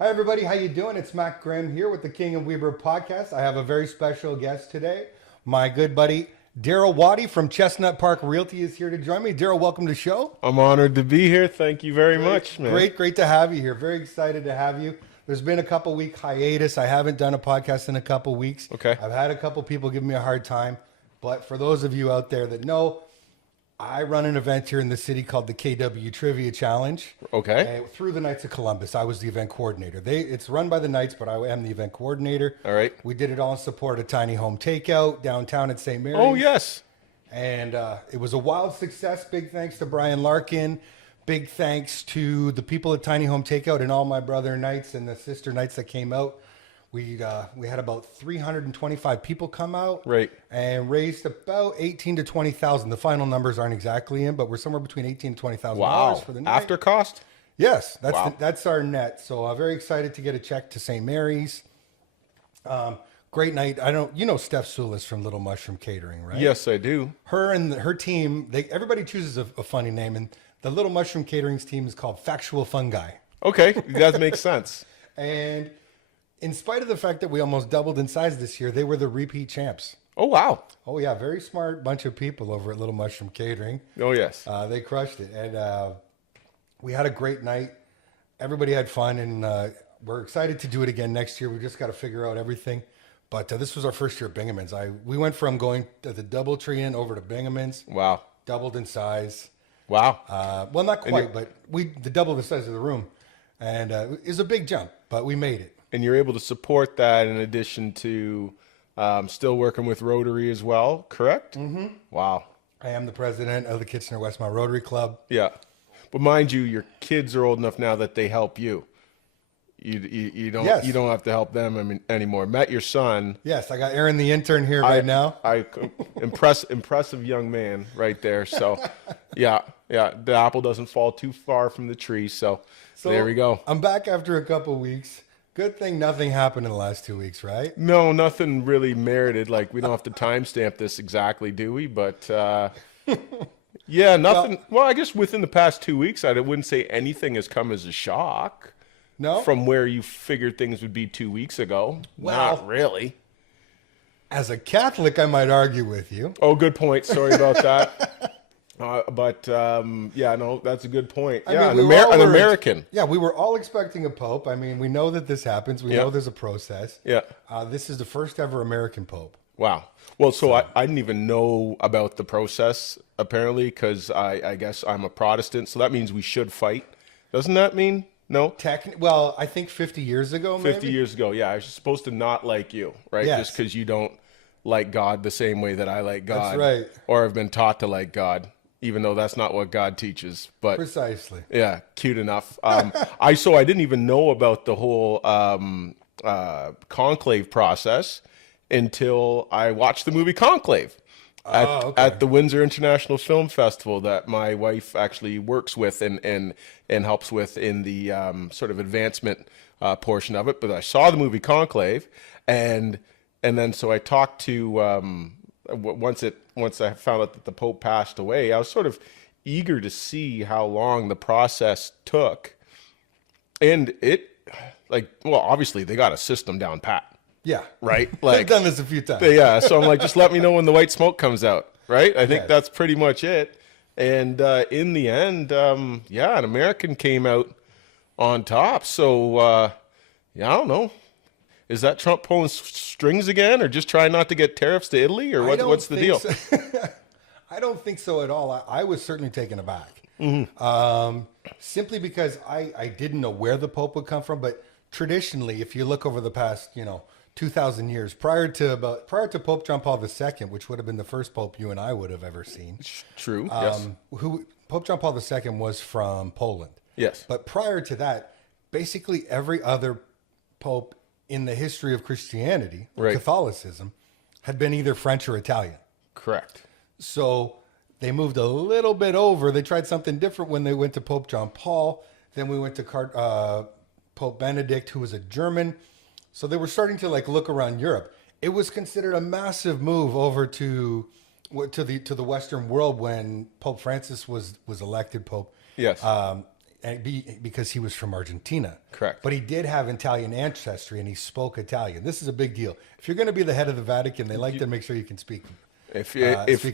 Hi everybody, how you doing? It's Matt Grimm here with the King and Weber podcast. I have a very special guest today. My good buddy Darryl Watty from Chestnut Park Realty is here to join me. Darryl, welcome to the show. I'm honored to be here. Thank you very much, man. Great to have you here. Very excited to have you. There's been a couple week hiatus. I haven't done a podcast in a couple weeks. Okay. I've had a couple people give me a hard time, but for those of you out there that know, I run an event here in the city called the KW Trivia Challenge. Okay. Through the Knights of Columbus. I was the event coordinator. It's run by the Knights, but I am the event coordinator. All right. We did it all in support of Tiny Home Takeout downtown at St. Mary's. Oh, yes. And it was a wild success. Big thanks to Brian Larkin. Big thanks to the people at Tiny Home Takeout and all my brother Knights and the sister Knights that came out. We had about 325 people come out, Right. and raised about 18 to 20,000. The final numbers aren't exactly in, but we're somewhere between 18 to 20,000 Wow. for the night. After cost? Yes, that's Wow. that's our net. So I'm very excited to get a check to St. Mary's. Great night. You know Steph Soulis from Little Mushroom Catering, right? Yes, I do. Her and her team, everybody chooses a funny name, and the Little Mushroom Catering's team is called Factual Fungi. Okay. That makes sense. And in spite of the fact that we almost doubled in size this year, they were the repeat champs. Oh, wow. Oh yeah, very smart bunch of people over at Little Mushroom Catering. Oh, yes. They crushed it, and we had a great night. Everybody had fun, and we're excited to do it again next year. We just got to figure out everything. But this was our first year at Binghamton's. We went from going to the DoubleTree Inn over to Binghamton's. Wow. Doubled in size. Wow. Well, not quite, but doubled the size of the room, and it was a big jump, but we made it. And you're able to support that in addition to still working with Rotary as well, correct? Mm-hmm. Wow. I am the president of the Kitchener-Westmount Rotary Club. Yeah. But mind you, your kids are old enough now that they help you. You don't Yes. you don't have to help them anymore. Met your son. Yes, I got Aaron the intern here right now. Impressive young man right there. So, yeah, the apple doesn't fall too far from the tree. So there we go. I'm back after a couple weeks. Good thing nothing happened in the last 2 weeks, right? No, nothing really merited. Like, we don't have to timestamp this exactly, do we? But yeah, nothing. Well, I guess within the past 2 weeks, I wouldn't say anything has come as a shock. No? From where you figured things would be 2 weeks ago. Well, Not really. As a Catholic, I might argue with you. Oh, good point. Sorry about that. But yeah, no, that's a good point. I Yeah, mean, an American. Yeah, we were all expecting a pope. I mean, we know that this happens. We Yeah. know there's a process. Yeah. This is the first ever American pope. Wow. Well, so I didn't even know about the process, apparently, because I guess I'm a Protestant. So that means we should fight. Doesn't that mean? No? Well, I think 50 years ago, maybe? 50 years ago, yeah. I was supposed to not like you, right? Yes. Just because you don't like God the same way that I like God. That's right. Or have been taught to like God, even though that's not what God teaches. But Precisely. yeah, cute enough. I didn't even know about the whole conclave process until I watched the movie Conclave at the Windsor International Film Festival that my wife actually works with and helps with in the sort of advancement portion of it. But I saw the movie Conclave, and then so I talked to once I found out that the Pope passed away, I was sort of eager to see how long the process took, and obviously they got a system down pat. Yeah. Right? I've done this a few times. Yeah, so I'm like, just let me know when the white smoke comes out, right? I think Yes. that's pretty much it. And in the end, an American came out on top. So, I don't know. Is that Trump pulling strings again, or just trying not to get tariffs to Italy, or what's the deal? So. I don't think so at all. I was certainly taken aback. Simply because I didn't know where the Pope would come from. But traditionally, if you look over the past, 2,000 years, prior to Pope John Paul II, which would have been the first Pope you and I would have ever seen. True, yes. Pope John Paul II was from Poland. Yes. But prior to that, basically every other Pope in the history of Christianity, Right. Catholicism, had been either French or Italian. Correct. So they moved a little bit over. They tried something different when they went to Pope John Paul. Then we went to Pope Benedict, who was a German. So they were starting to look around Europe. It was considered a massive move over to the Western world when Pope Francis was elected Pope. Yes. because he was from Argentina. Correct. But he did have Italian ancestry and he spoke Italian. This is a big deal. If you're going to be the head of the Vatican, they like to make sure you can speak Italian. If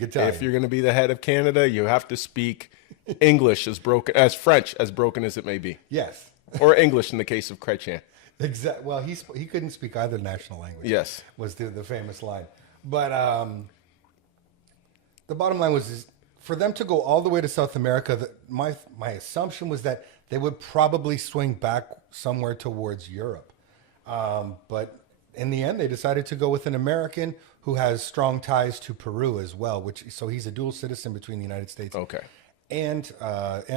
you're going to be the head of Canada, you have to speak English as French as broken as it may be. Yes. Or English in the case of Chrétien. Exactly. Well, he couldn't speak either national language. Yes. Was the famous line. But the bottom line was for them to go all the way to South America, my assumption was that they would probably swing back somewhere towards Europe. But in the end, they decided to go with an American who has strong ties to Peru as well, so he's a dual citizen between the United States and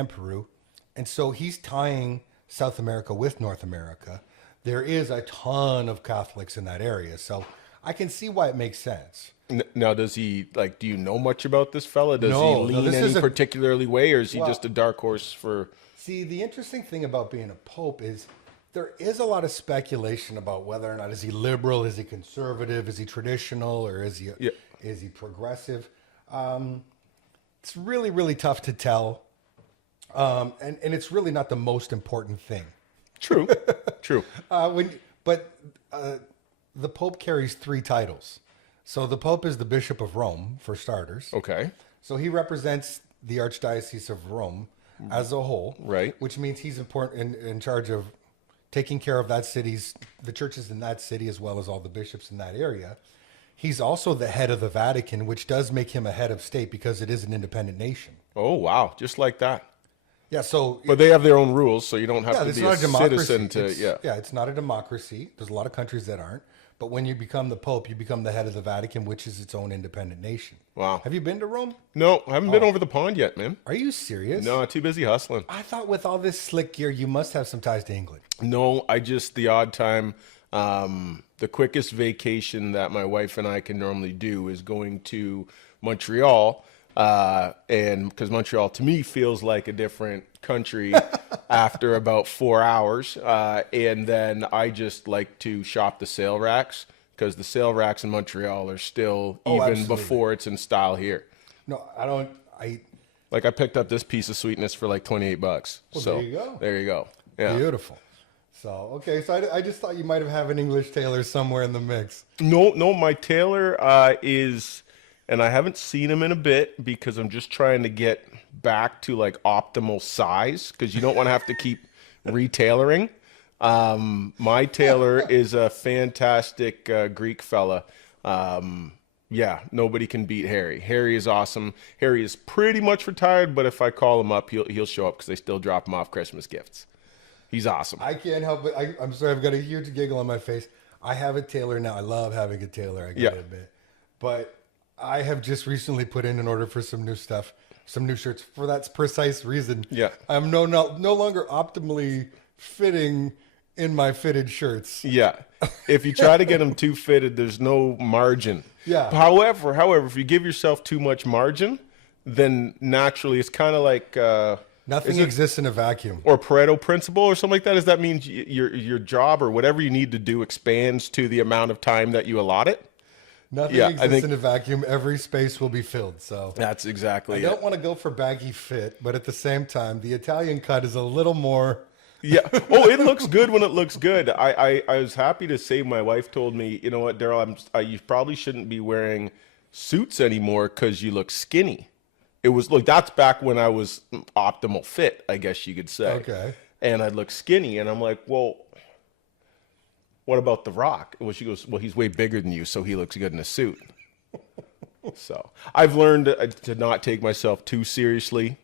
Peru. And so he's tying South America with North America. There is a ton of Catholics in that area, so I can see why it makes sense. Now, does he, do you know much about this fella? Does he lean any particularly way, or is he just a dark horse for... See, the interesting thing about being a pope is there is a lot of speculation about whether or not is he liberal, is he conservative, is he traditional, or is he progressive? It's really, really tough to tell. And it's really not the most important thing. True. But the Pope carries 3 titles. So the Pope is the Bishop of Rome, for starters. Okay. So he represents the Archdiocese of Rome as a whole. Right. Which means he's in charge of taking care of the churches in that city, as well as all the bishops in that area. He's also the head of the Vatican, which does make him a head of state because it is an independent nation. Oh, wow. Just like that. Yeah, so... But they have their own rules, so you don't have to be a citizen to... It's not a democracy. There's a lot of countries that aren't. But when you become the Pope, you become the head of the Vatican, which is its own independent nation. Wow. Have you been to Rome? No, I haven't been over the pond yet, man. Are you serious? No, too busy hustling. I thought with all this slick gear, you must have some ties to England. No, the odd time... the quickest vacation that my wife and I can normally do is going to Montreal, and because Montreal to me feels like a different country after about 4 hours, and then I just like to shop the sale racks because the sale racks in Montreal are still before it's in style here. No, I don't. I picked up this piece of sweetness for like $28. Well, so there you go. There you go. Yeah. Beautiful. So, okay, so I just thought you might have an English tailor somewhere in the mix. No, my tailor is, and I haven't seen him in a bit because I'm just trying to get back to optimal size because you don't want to have to keep retailoring. My tailor is a fantastic Greek fella. Yeah, nobody can beat Harry. Harry is awesome. Harry is pretty much retired, but if I call him up, he'll show up because they still drop him off Christmas gifts. He's awesome. I can't help it. I'm sorry, I've got a huge giggle on my face. I have a tailor now. I love having a tailor, I gotta admit. But I have just recently put in an order for some new stuff, some new shirts for that precise reason. Yeah. I'm no longer optimally fitting in my fitted shirts. Yeah. If you try to get them too fitted, there's no margin. Yeah. However, if you give yourself too much margin, then naturally it's kind of like... Nothing exists in a vacuum. Or Pareto principle or something like that. Does that mean your job or whatever you need to do expands to the amount of time that you allot it? Nothing exists in a vacuum. Every space will be filled. So that's exactly it. I don't want to go for baggy fit, but at the same time, the Italian cut is a little more... Yeah. Oh, it looks good when it looks good. I was happy to say my wife told me, you know what, Darryl, you probably shouldn't be wearing suits anymore because you look skinny. It was that's back when I was optimal fit, I guess you could say. Okay. And I'd look skinny, and I'm like, well, what about The Rock? Well, she goes, well, he's way bigger than you, so he looks good in a suit. So I've learned to not take myself too seriously,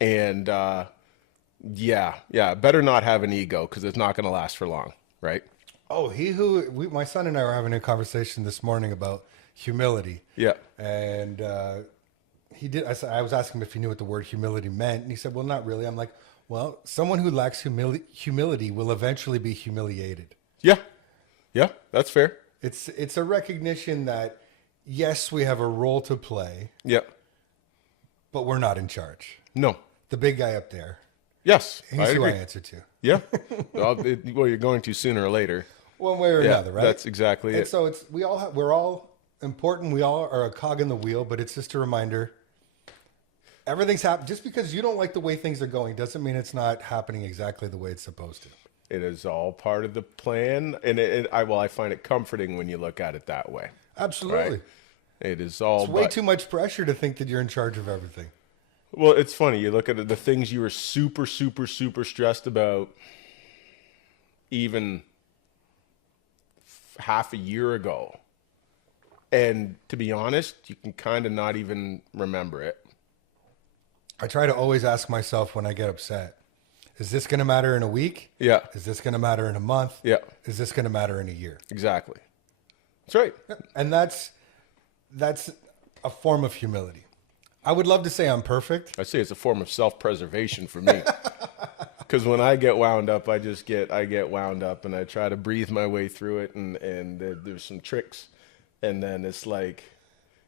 and better not have an ego because it's not going to last for long, right? Oh, my son and I were having a conversation this morning about humility. Yeah. And I was asking him if he knew what the word humility meant, and he said, well, not really. I'm like, well, someone who lacks humility will eventually be humiliated. Yeah, that's fair. It's a recognition that, yes, we have a role to play. Yeah. But we're not in charge. No. The big guy up there. Yes, He's who I answer to. Yeah. Well, you're going to sooner or later. One way or another, right? That's exactly it. So we're all important. We all are a cog in the wheel, but it's just a reminder. Everything's happening. Just because you don't like the way things are going doesn't mean it's not happening exactly the way it's supposed to. It is all part of the plan, and I find it comforting when you look at it that way. Absolutely. Right? It is all. It's way too much pressure to think that you're in charge of everything. Well, it's funny. You look at the things you were super, super, super stressed about even half a year ago. And to be honest, you can kind of not even remember it. I try to always ask myself when I get upset, is this going to matter in a week? Yeah. Is this going to matter in a month? Yeah. Is this going to matter in a year? Exactly. That's right. And that's a form of humility. I would love to say I'm perfect. I say it's a form of self-preservation for me. Because when I get wound up, I get wound up, and I try to breathe my way through it, and there's some tricks. And then it's like,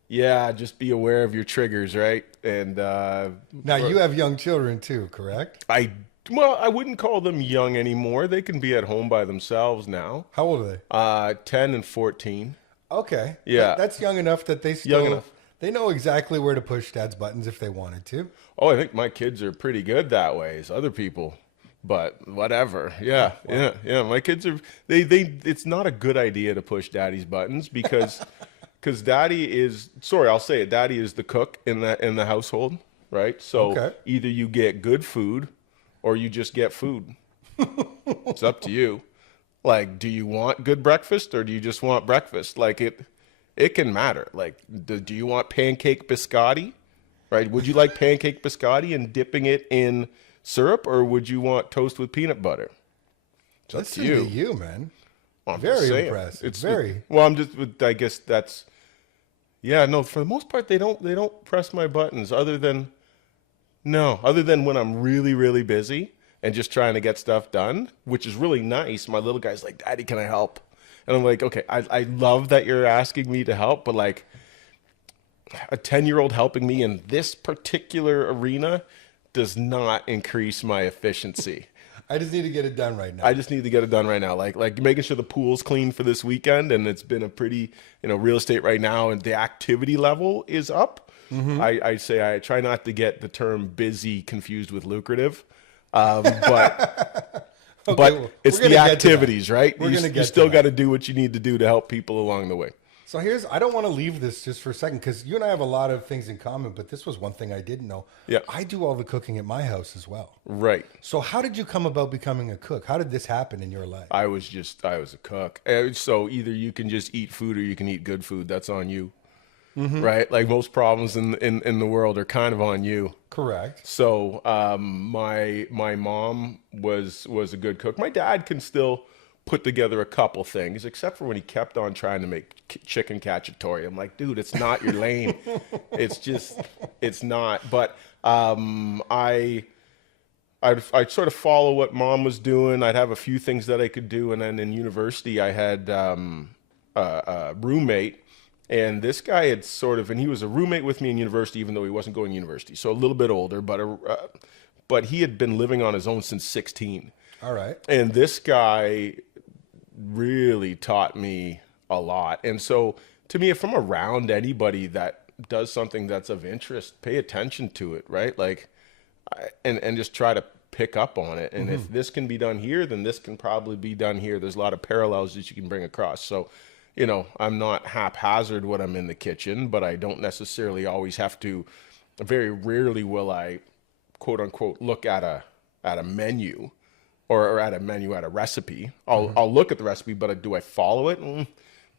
yeah, just be aware of your triggers, right? And now you have young children too, correct? I wouldn't call them young anymore. They can be at home by themselves now. How old are they? 10 and 14. Okay. Yeah. That's young enough that they still they know exactly where to push dad's buttons if they wanted to. Oh, I think my kids are pretty good that way as other people. But whatever. Yeah. Yeah. My kids are it's not a good idea to push daddy's buttons because daddy is I'll say it, daddy is the cook in the household, right? So either you get good food or you just get food. It's up to you. Like, do you want good breakfast or do you just want breakfast? Like it can matter. Like, do you want pancake biscotti? Right? Would you like pancake biscotti and dipping it in syrup, or would you want toast with peanut butter? It's up to you, man. Well, very impressive. I guess that's, for the most part, they don't press my buttons other than when I'm really, really busy and just trying to get stuff done, which is really nice. My little guy's like, Daddy, can I help? And I'm like, okay, I love that you're asking me to help, but like a 10-year-old helping me in this particular arena does not increase my efficiency. I just need to get it done right now. Like making sure the pool's clean for this weekend, and it's been a pretty, real estate right now, and the activity level is up. Mm-hmm. I say I try not to get the term busy confused with lucrative, but it's the activities, right? You still got to do what you need to do to help people along the way. So I don't want to leave this just for a second because you and I have a lot of things in common, but this was one thing I didn't know. Yeah. I do all the cooking at my house as well. Right. So how did you come about becoming a cook? How did this happen in your life? I was a cook. So either you can just eat food or you can eat good food. That's on you. Mm-hmm. Right? Like most problems in the world are kind of on you. Correct. So my mom was a good cook. My dad can still put together a couple things, except for when he kept on trying to make chicken cacciatore. I'm like, dude, it's not your lane. It's not. But I'd sort of follow what mom was doing. I'd have a few things that I could do. And then in university, I had a roommate. And this guy had and he was a roommate with me in university, even though he wasn't going to university. So a little bit older, but he had been living on his own since 16. All right. And this guy really taught me a lot. And so to me, if I'm around anybody that does something that's of interest, pay attention to it, right? Like, and just try to pick up on it. And if this can be done here, then this can probably be done here. There's a lot of parallels that you can bring across. So, I'm not haphazard when I'm in the kitchen, but I don't necessarily always have to, very rarely will I, quote unquote, look at a menu or at a recipe. I'll look at the recipe, but do I follow it?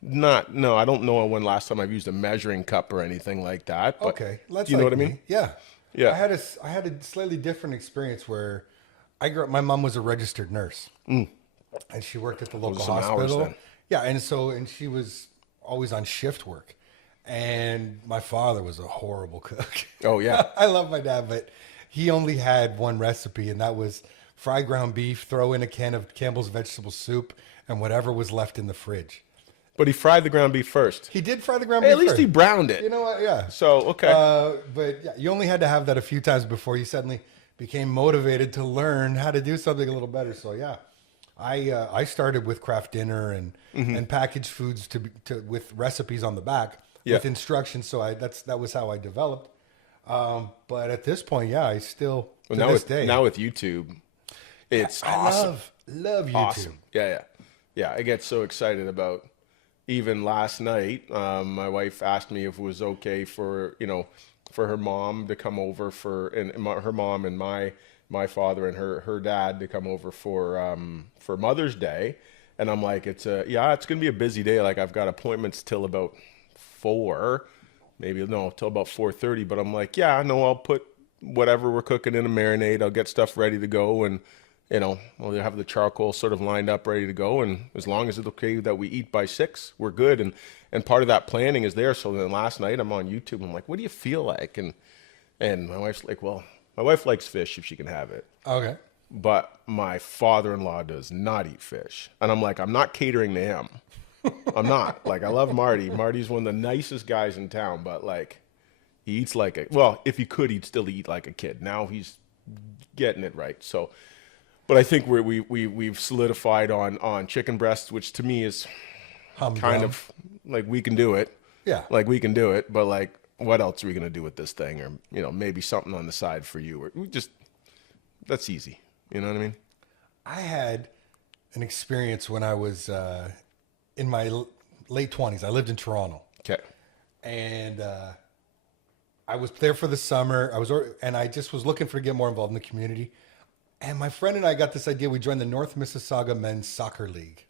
No, I don't know when last time I've used a measuring cup or anything like that. But okay. That's you know what I mean? Yeah. Yeah. I had a slightly different experience where I grew up, my mom was a registered nurse and she worked at the local hospital. Yeah. And she was always on shift work, and my father was a horrible cook. Oh yeah. I love my dad, but he only had one recipe, and that was fry ground beef, throw in a can of Campbell's vegetable soup, and whatever was left in the fridge. But he fried the ground beef first. He did fry the ground beef At least first. he browned it. You know what? Yeah. So, okay. But yeah, you only had to have that a few times before you suddenly became motivated to learn how to do something a little better. So yeah, I started with craft dinner and packaged foods with recipes on the back with instructions. So that was how I developed. But at this point, yeah, I still Well, to this day. now with YouTube, it's I awesome. love YouTube. Awesome. Yeah. I get so excited about. Even last night, my wife asked me if it was okay for for her mom to come over her mom and my father and her dad to come over for Mother's Day, and I'm like, it's gonna be a busy day. Like I've got appointments till about 4, till about 4:30. But I'm like, yeah, no, I'll put whatever we're cooking in a marinade. I'll get stuff ready to go, and we'll have the charcoal sort of lined up, ready to go. And as long as it's okay that we eat by 6, we're good. And part of that planning is there. So then last night I'm on YouTube. I'm like, what do you feel like? And my wife's like, well, my wife likes fish if she can have it. Okay. But my father-in-law does not eat fish. And I'm like, I'm not catering to him. I'm not. Like, I love Marty. Marty's one of the nicest guys in town, but like, he eats like if he could, he'd still eat like a kid. Now he's getting it right. So, but I think we've solidified on chicken breasts, which to me is kind of like we can do it. Yeah. Like we can do it, but like, what else are we going to do with this thing? Or, maybe something on the side for you. Or that's easy. You know what I mean? I had an experience when I was in my late 20s. I lived in Toronto. Okay. And I was there for the summer. I just was looking to get more involved in the community. And my friend and I got this idea. We joined the North Mississauga Men's Soccer League.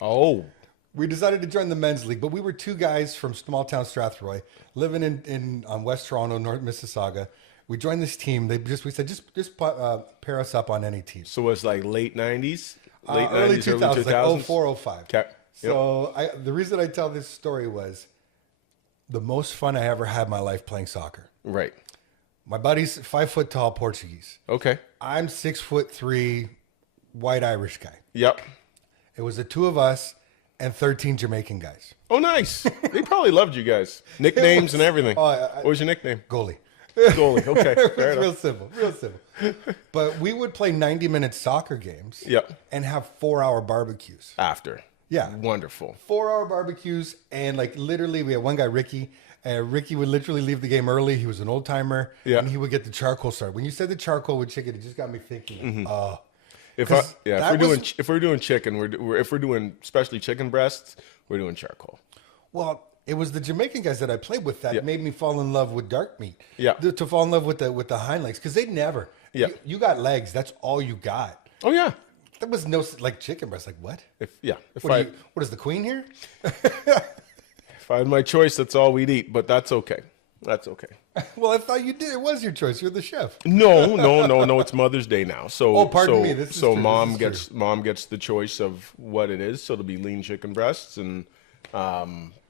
Oh. We decided to join the men's league, but we were 2 guys from small town Strathroy, living in West Toronto, North Mississauga. We joined this team. We said just pair us up on any team. So it was like late 90s? Early 2000s, like 04, 05. Okay. So the reason I tell this story was the most fun I ever had in my life playing soccer. Right. My buddy's 5 foot tall Portuguese. Okay. I'm 6'3", white Irish guy. Yep. It was the 2 of us and 13 Jamaican guys. Oh, nice. They probably loved you guys. Nicknames and everything. What was your nickname? Goalie. Goalie. Okay. Fair Real enough. simple. But we would play 90-minute soccer games. Yep. And have 4-hour barbecues. After. Yeah. Wonderful. 4-hour barbecues. And like literally we had one guy, Ricky. And Ricky would literally leave the game early. He was an old timer. Yeah. And he would get the charcoal started. When you said the charcoal with chicken, it just got me thinking, If we're doing chicken, if we're doing especially chicken breasts, we're doing charcoal. Well, it was the Jamaican guys that I played with that made me fall in love with dark meat. Yeah. To fall in love with the hind legs, because they never. Yeah. You got legs. That's all you got. Oh yeah. There was no like chicken breast. Like what? What is the queen here? If I had my choice, that's all we'd eat. But that's okay. That's okay. Well, I thought you did. It was your choice. You're the chef. No. It's Mother's Day now. So pardon me. This is true. mom gets the choice of what it is. So it'll be lean chicken breasts, and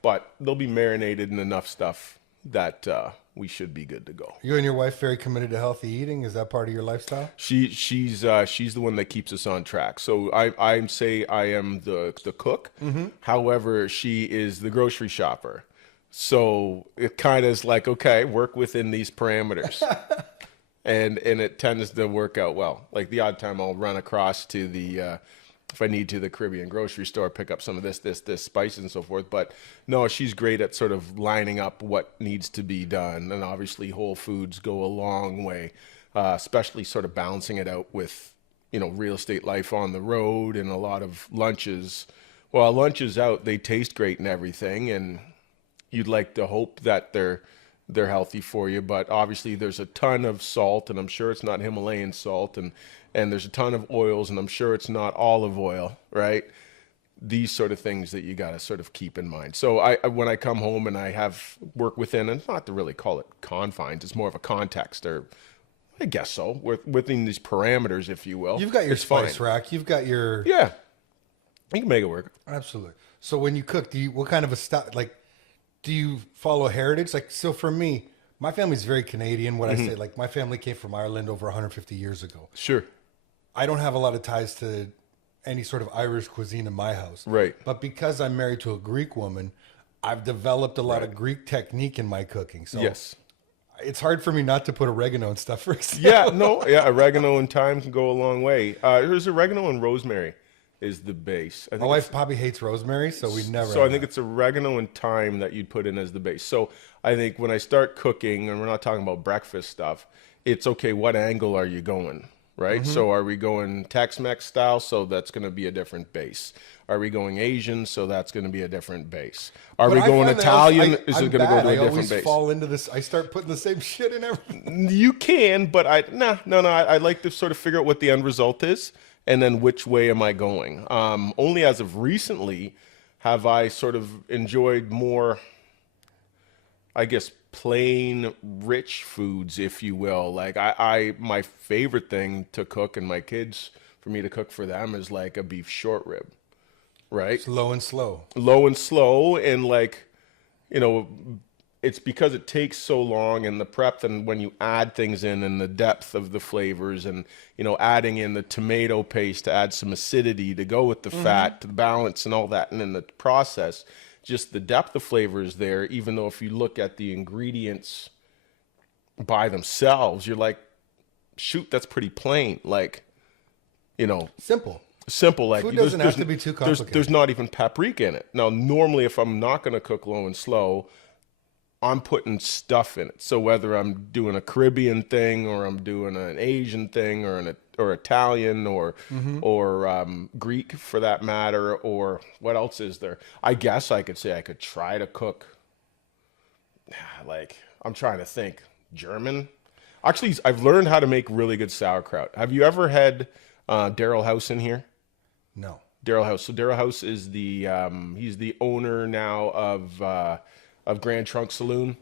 but they'll be marinated in enough stuff that we should be good to go. You and your wife very committed to healthy eating. Is that part of your lifestyle? She's the one that keeps us on track. So I say I am the cook. Mm-hmm. However, she is the grocery shopper. So it kind of is like, okay, work within these parameters. and it tends to work out well. Like the odd time I'll run across to the, if I need to, the Caribbean grocery store, pick up some of this spice and so forth. But no, she's great at sort of lining up what needs to be done. And obviously whole foods go a long way, especially sort of balancing it out with, real estate life on the road and a lot of lunches. Well, lunches out, they taste great and everything. And you'd like to hope that they're healthy for you, but obviously there's a ton of salt, and I'm sure it's not Himalayan salt, and there's a ton of oils, and I'm sure it's not olive oil, right? These sort of things that you got to sort of keep in mind. So when I come home and I have work within, and not to really call it confines, it's more of a context, or I guess so, within these parameters, if you will. You've got your spice rack. You've got your... Yeah. You can make it work. Absolutely. So when you cook, what kind of a style, like, do you follow heritage? Like, so for me, my family's very Canadian. What I say, like, my family came from Ireland over 150 years ago. Sure. I don't have a lot of ties to any sort of Irish cuisine in my house. Right. But because I'm married to a Greek woman, I've developed a lot of Greek technique in my cooking. So yes. It's hard for me not to put oregano and stuff, for example. Oregano and thyme can go a long way. There's oregano and rosemary is the base. My wife probably hates rosemary, so we never. So I think it's oregano and thyme that you'd put in as the base. So I think when I start cooking, and we're not talking about breakfast stuff, it's okay, what angle are you going, right? So are we going Tex-Mex style? So that's going to be a different base. Are we going Asian? So that's going to be a different base. Are we going Italian? Is it going to go to a different base? I always fall into this. I start putting the same shit in everything. You can, but no. I like to sort of figure out what the end result is, and then which way am I going. Only as of recently have I sort of enjoyed more, I guess, plain rich foods, if you will. Like my favorite thing to cook, and my kids, for me to cook for them, is like a beef short rib, right? Low and slow, and like, you know, it's because it takes so long, and the prep, and when you add things in, and the depth of the flavors, and, you know, adding in the tomato paste to add some acidity to go with the fat, to balance and all that, and in the process, just the depth of flavor is there, even though if you look at the ingredients by themselves, you're like, shoot, that's pretty plain. Like, you know, simple. Like, food doesn't have to be too complicated. There's not even paprika in it. Now, normally, if I'm not going to cook low and slow, I'm putting stuff in it. So whether I'm doing a Caribbean thing, or I'm doing an Asian thing, or Italian, or Greek for that matter, or what else is there? I guess I could say I could try to cook, like, I'm trying to think, German. Actually, I've learned how to make really good sauerkraut. Have you ever had Darryl House in here? No. Darryl House. So Darryl House is he's the owner now of Grand Trunk Saloon.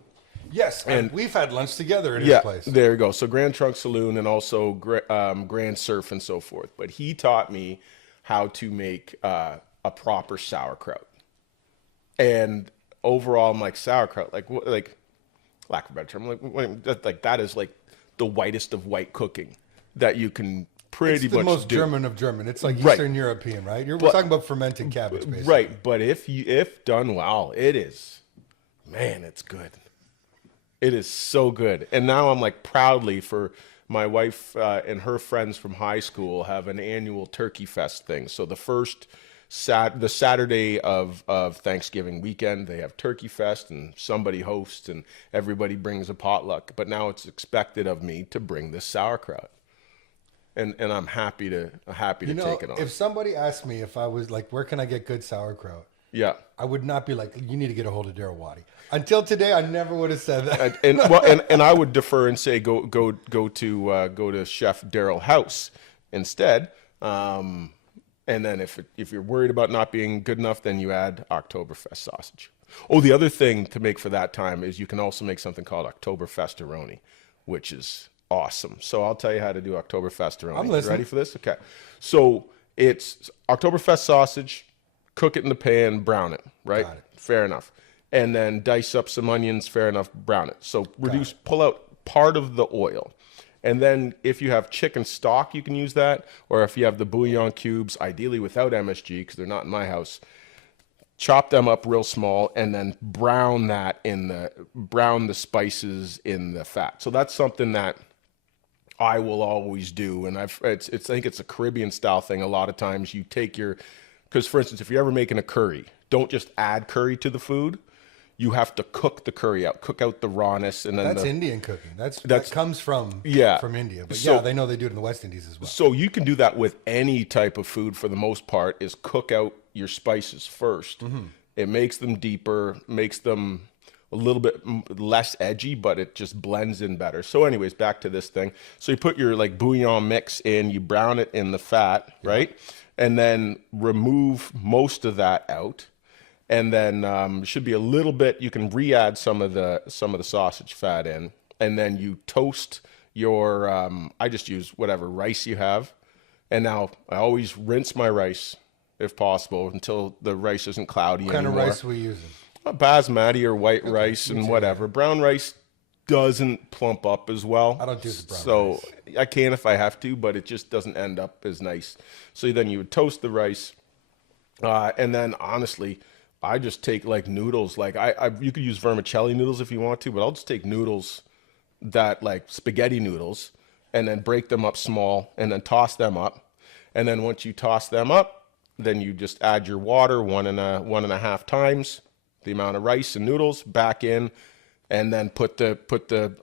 Yes, and we've had lunch together at his place. There you go. So Grand Trunk Saloon, and also Grand Surf and so forth. But he taught me how to make a proper sauerkraut. And overall, I'm like, sauerkraut, like lack of a better term, like that is like the whitest of white cooking that you can pretty much do. It's the most German of German. It's like Eastern European, right? We're talking about fermented cabbage, basically. Right, but if done well, it is, man, it's good. It is so good. And now I'm like, proudly, for my wife and her friends from high school have an annual Turkey Fest thing. So the Saturday of Thanksgiving weekend, they have Turkey Fest, and somebody hosts, and everybody brings a potluck. But now it's expected of me to bring this sauerkraut. And I'm happy to take it on. If somebody asked me if I was like, where can I get good sauerkraut? Yeah, I would not be like, you need to get a hold of Darryl Watty. Until today, I never would have said that. and I would defer and say go to Chef Darryl House instead. And then if you're worried about not being good enough, then you add Oktoberfest sausage. Oh, the other thing to make for that time is you can also make something called Oktoberfesteroni, which is awesome. So I'll tell you how to do Oktoberfesteroni. I'm listening. You ready for this? Okay. So it's Oktoberfest sausage. Cook it in the pan, brown it, right? Got it. Fair enough. And then dice up some onions, fair enough, brown it. So pull out part of the oil. And then if you have chicken stock, you can use that. Or if you have the bouillon cubes, ideally without MSG, because they're not in my house, chop them up real small, and then brown the spices in the fat. So that's something that I will always do. And I think it's a Caribbean style thing. A lot of times you take because, for instance, if you're ever making a curry, don't just add curry to the food. You have to cook the curry out, cook out the rawness, and then that's Indian cooking. That comes from India, but they know they do it in the West Indies as well. So you can do that with any type of food for the most part. Is cook out your spices first. Mm-hmm. It makes them deeper, makes them a little bit less edgy, but it just blends in better. So, anyways, back to this thing. So you put your bouillon mix in, you brown it in the fat, right? And then remove most of that out, and then should be a little bit. You can re-add some of the sausage fat in, and then you toast your. I just use whatever rice you have, and now I always rinse my rice if possible until the rice isn't cloudy anymore. What kind of rice are we using? Basmati or white rice and whatever. Brown rice doesn't plump up as well. I don't do the brown rice. So I can if I have to, but it just doesn't end up as nice. So then you would toast the rice. And then honestly, I just take noodles. You could use vermicelli noodles if you want to, but I'll just take noodles that spaghetti noodles and then break them up small and then toss them up. And then once you toss them up, Then you just add your water 1.5 times the amount of rice and noodles back in, and then put the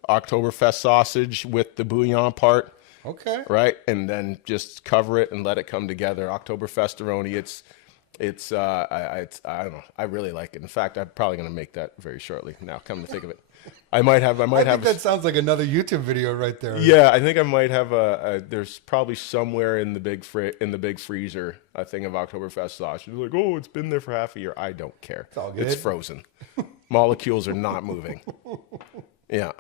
Oktoberfest sausage with the bouillon part. Okay. Right, and then just cover it and let it come together. Oktoberfesteroni. I don't know. I really like it. In fact, I'm probably going to make that very shortly. Now, come to think of it, I think that sounds like another YouTube video right there. Yeah, I think I might have there's probably somewhere in the big freezer a thing of Oktoberfest sausage. You're like, oh, it's been there for half a year. I don't care. It's all good. It's frozen. Molecules are not moving. Yeah.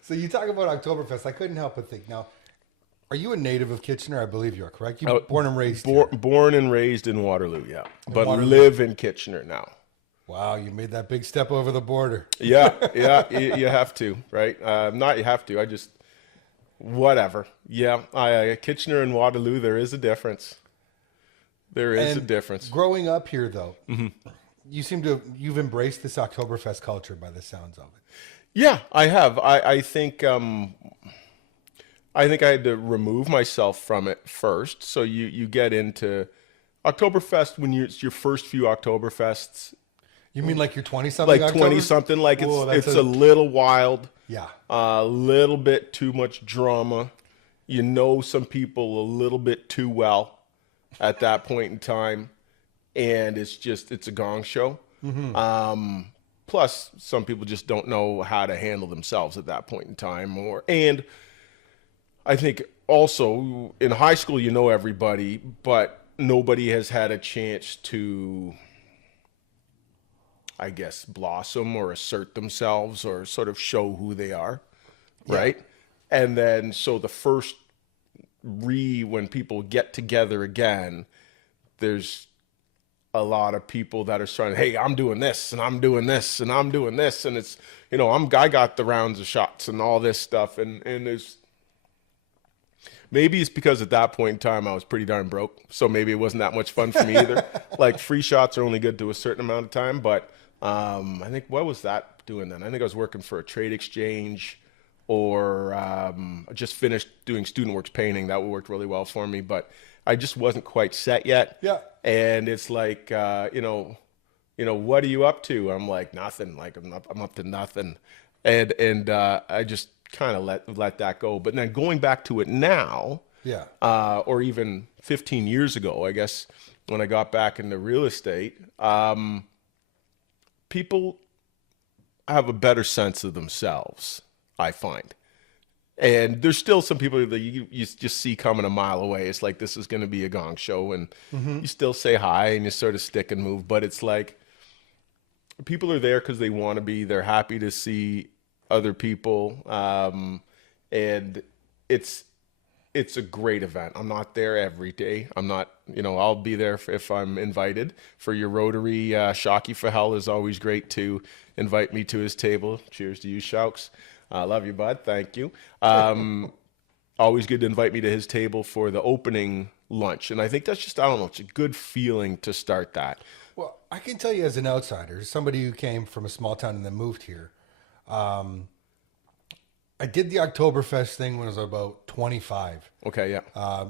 So you talk about Oktoberfest. I couldn't help but think. Now, are you a native of Kitchener? I believe you are, correct? You born and raised here. Born and raised in Waterloo, yeah. But Waterloo. live in Kitchener now. Wow, you made that big step over the border. Yeah, you have to, right? Not you have to. I just, whatever. Yeah, Kitchener and Waterloo, there is a difference. There is a difference. Growing up here, though, you've embraced this Oktoberfest culture by the sounds of it. Yeah, I have. I think I had to remove myself from it first. So you get into Oktoberfest when it's your first few Oktoberfests. You mean like you're 20-something? Like 20-something. Like it's a little wild. Yeah. A little bit too much drama. You know some people a little bit too well at that point in time, and it's a gong show. Plus, some people just don't know how to handle themselves at that point in time. And I think also in high school, you know everybody, but nobody has had a chance to, I guess, blossom or assert themselves or sort of show who they are, right? And then, so the first when people get together again, there's a lot of people that are trying, hey, I'm doing this and I'm doing this and I'm doing this, and it's, I got the rounds of shots and all this stuff, and there's, maybe it's because at that point in time I was pretty darn broke, so maybe it wasn't that much fun for me either. Like, free shots are only good to a certain amount of time, but I think, what was that doing then? I think I was working for a trade exchange, or just finished doing student works painting. That worked really well for me, but I just wasn't quite set yet. Yeah. And it's like, what are you up to? I'm like, nothing. Like, I'm up to nothing. And I just kind of let that go. But then going back to it now, or even 15 years ago, I guess, when I got back into real estate, people have a better sense of themselves, I find. And there's still some people that you just see coming a mile away. It's like, this is going to be a gong show, and you still say hi and you sort of stick and move. But it's like, people are there because they want to be. They're happy to see other people, and it's a great event. I'm not there every day. I'm not, I'll be there if I'm invited. For your Rotary, Shockey Fahel is always great to invite me to his table. Cheers to you, Shauks. Love you, bud. Thank you. Always good to invite me to his table for the opening lunch. And I think that's just, I don't know, it's a good feeling to start that. Well, I can tell you as an outsider, somebody who came from a small town and then moved here, I did the Oktoberfest thing when I was about 25. Okay, yeah.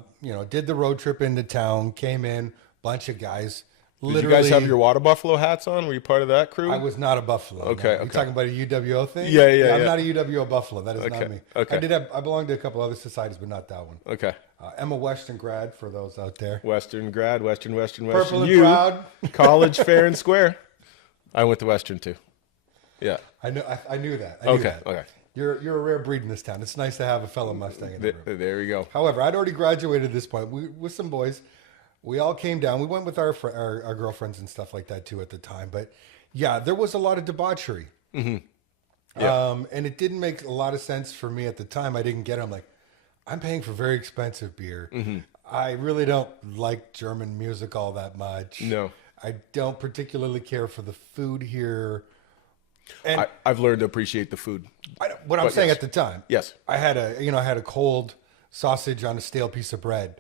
Did the road trip into town, came in, bunch of guys. Did you guys have your water buffalo hats on? Were you part of that crew? I was not a buffalo. Okay, no. You talking about a UWO thing? Yeah. I'm not a UWO buffalo. That is not me. Okay. I belonged to a couple other societies, but not that one. Okay. I'm a Western grad for those out there. Western grad, Western. Purple and you, proud. College fair and square. I went to Western too. Yeah. I knew that. I knew Okay. that. Okay. You're a rare breed in this town. It's nice to have a fellow Mustang in the room. There we go. However, I'd already graduated at this point. With some boys. We all came down. We went with our girlfriends and stuff like that too at the time. But yeah, there was a lot of debauchery. Mm-hmm. Yeah. And it didn't make a lot of sense for me at the time. I didn't get it. I'm like, I'm paying for very expensive beer. Mm-hmm. I really don't like German music all that much. No. I don't particularly care for the food here. And I've learned to appreciate the food. I'm saying at the time. Yes. I had a cold sausage on a stale piece of bread.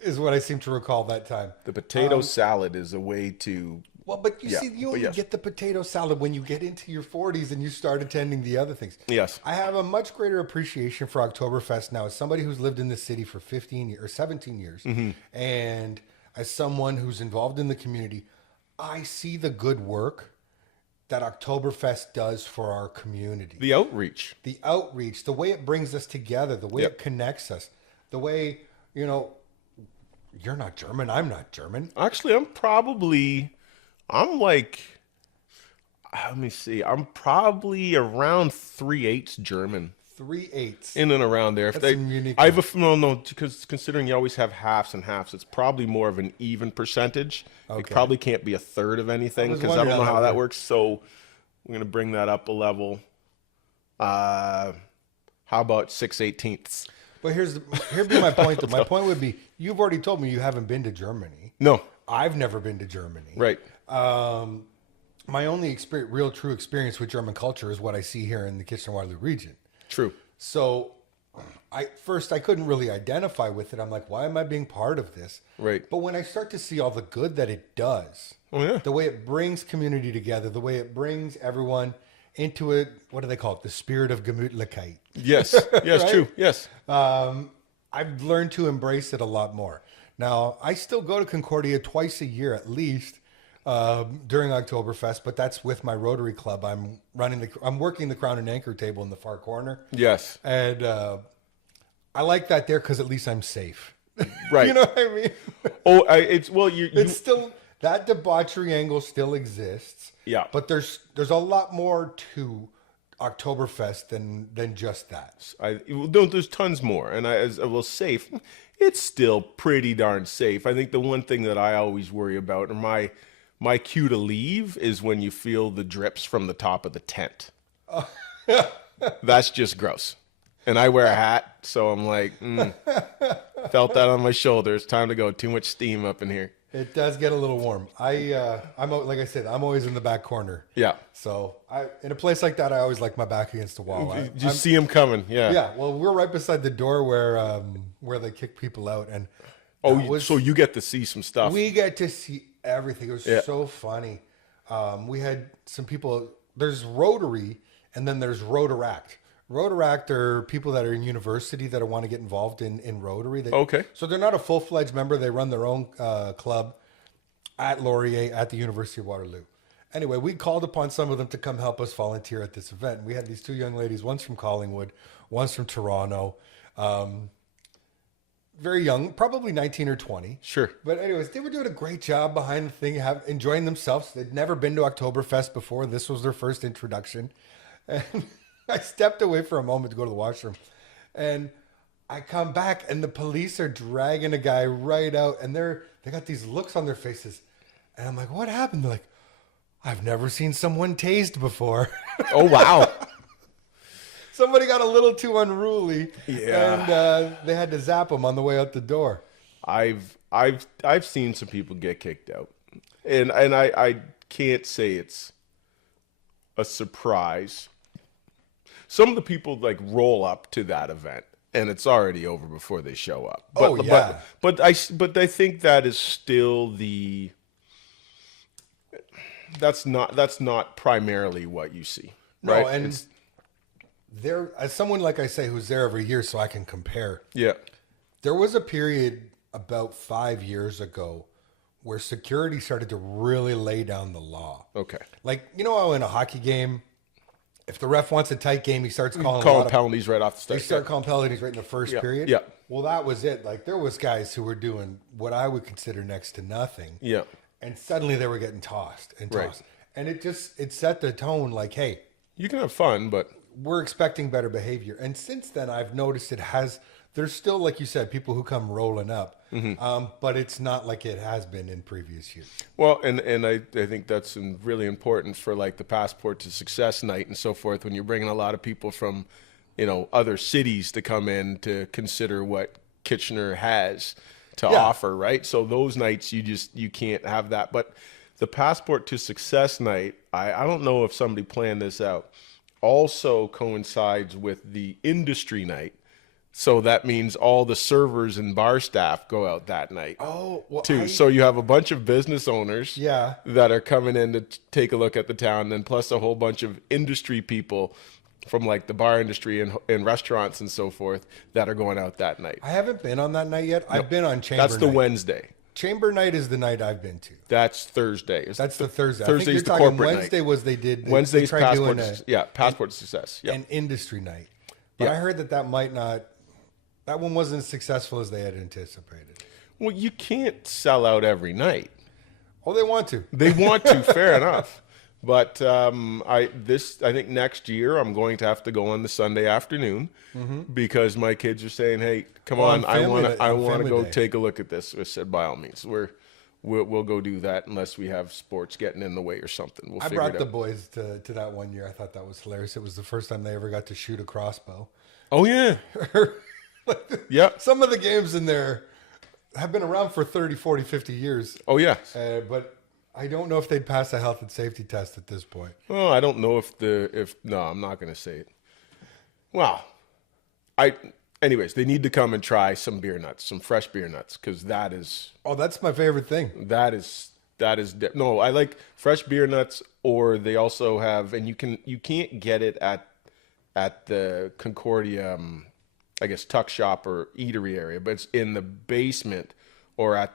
Is what I seem to recall that time. The potato salad is a way to... Well, but you only get the potato salad when you get into your 40s and you start attending the other things. Yes. I have a much greater appreciation for Oktoberfest now as somebody who's lived in this city for 15 years or 17 years. Mm-hmm. And as someone who's involved in the community, I see the good work that Oktoberfest does for our community. The outreach. The outreach, the way it brings us together, the way it connects us, the way, you're not German, I'm not German. Actually, I'm like, let me see, I'm probably around 3/8 German. 3/8. In and around there. That's unique. No, because considering you always have halves and halves, it's probably more of an even percentage. Okay. It probably can't be a third of anything because I don't know how that works. So we're going to bring that up a level. How about 6/18? But here'd be my point. Though. My point would be, you've already told me you haven't been to Germany. No. I've never been to Germany. Right. My only real true experience with German culture is what I see here in the Kitchener-Waterloo region. True. So I couldn't really identify with it. I'm like, why am I being part of this? Right. But when I start to see all the good that it does, the way it brings community together, the way it brings everyone into it, what do they call it? The spirit of Gemütlichkeit. Yes. Yes, right? True. Yes. I've learned to embrace it a lot more. Now, I still go to Concordia twice a year at least during Oktoberfest, but that's with my Rotary Club. I'm working the Crown and Anchor table in the far corner. Yes. And I like that there because at least I'm safe. Right. You know what I mean? It's still, that debauchery angle still exists. Yeah. But there's a lot more to Oktoberfest than just that. There's tons more. And safe, it's still pretty darn safe. I think the one thing that I always worry about, or my cue to leave, is when you feel the drips from the top of the tent. That's just gross. And I wear a hat, so I'm like, felt that on my shoulders. Time to go. Too much steam up in here. It does get a little warm. I'm like I said, I'm always in the back corner. Yeah. So in a place like that, I always like my back against the wall. You see them coming. Yeah. Yeah. Well, we're right beside the door where they kick people out, and so you get to see some stuff. We get to see everything. It was so funny. We had some people. There's Rotary, and then there's Rotaract. Rotaract are people that are in university that want to get involved in Rotary. Okay. So they're not a full-fledged member. They run their own club at Laurier at the University of Waterloo. Anyway, we called upon some of them to come help us volunteer at this event. We had these two young ladies, one's from Collingwood, one's from Toronto. Very young, probably 19 or 20. Sure. But anyways, they were doing a great job behind the thing, enjoying themselves. They'd never been to Oktoberfest before. This was their first introduction. And I stepped away for a moment to go to the washroom. And I come back, and the police are dragging a guy right out. And they got these looks on their faces. And I'm like, what happened? They're like, I've never seen someone tased before. Oh, wow. Somebody got a little too unruly, yeah, and they had to zap them on the way out the door. I've seen some people get kicked out, and I can't say it's a surprise. Some of the people like roll up to that event, and it's already over before they show up. But I think that is still that's not primarily what you see, right? No, and there, as someone like I say who's there every year, so I can compare. Yeah, there was a period about 5 years ago where security started to really lay down the law. Okay, like how in a hockey game, if the ref wants a tight game, he starts calling penalties right off the start. They start calling penalties right in the first period. Yeah. Well, that was it. Like there was guys who were doing what I would consider next to nothing. Yeah. And suddenly they were getting tossed and tossed. Right. And it set the tone like, hey, you can have fun, but we're expecting better behavior. And since then, I've noticed there's still, like you said, people who come rolling up, but it's not like it has been in previous years. Well, and I think that's really important for like the Passport to Success night and so forth, when you're bringing a lot of people from, other cities to come in to consider what Kitchener has to offer, right? So those nights you can't have that. But the Passport to Success night, I don't know if somebody planned this out, also coincides with the industry night. So that means all the servers and bar staff go out that night. Oh, well, too. So you have a bunch of business owners that are coming in to take a look at the town, and plus a whole bunch of industry people from like the bar industry and restaurants and so forth that are going out that night. I haven't been on that night yet. I've been on Chamber That's the night. Wednesday. Chamber night is the night I've been to. That's Thursday. That's the Thursday. Thursday's I think you're the talking corporate Wednesday night. was they Wednesday's tried doing passport success. Yeah. an industry night. But I heard that might not, that one wasn't as successful as they had anticipated. Well, you can't sell out every night. Oh, they want to. They want to, fair enough. But I think next year I'm going to have to go on the Sunday afternoon because my kids are saying, "Hey, come on, I want to go take a look at this." I said, "By all means, we'll go do that unless we have sports getting in the way or something." We'll I figure it brought the out. boys to that one year. I thought that was hilarious. It was the first time they ever got to shoot a crossbow. Oh yeah, yeah. Some of the games in there have been around for 30, 40, 50 years. Oh yeah. But I don't know if they'd pass a health and safety test at this point. Oh, I don't know no, I'm not going to say it. Well, anyways, they need to come and try some beer nuts, some fresh beer nuts, because that is. Oh, that's my favorite thing. No, I like fresh beer nuts, or they also have, and you can't get it at the Concordia, I guess, tuck shop or eatery area, but it's in the basement or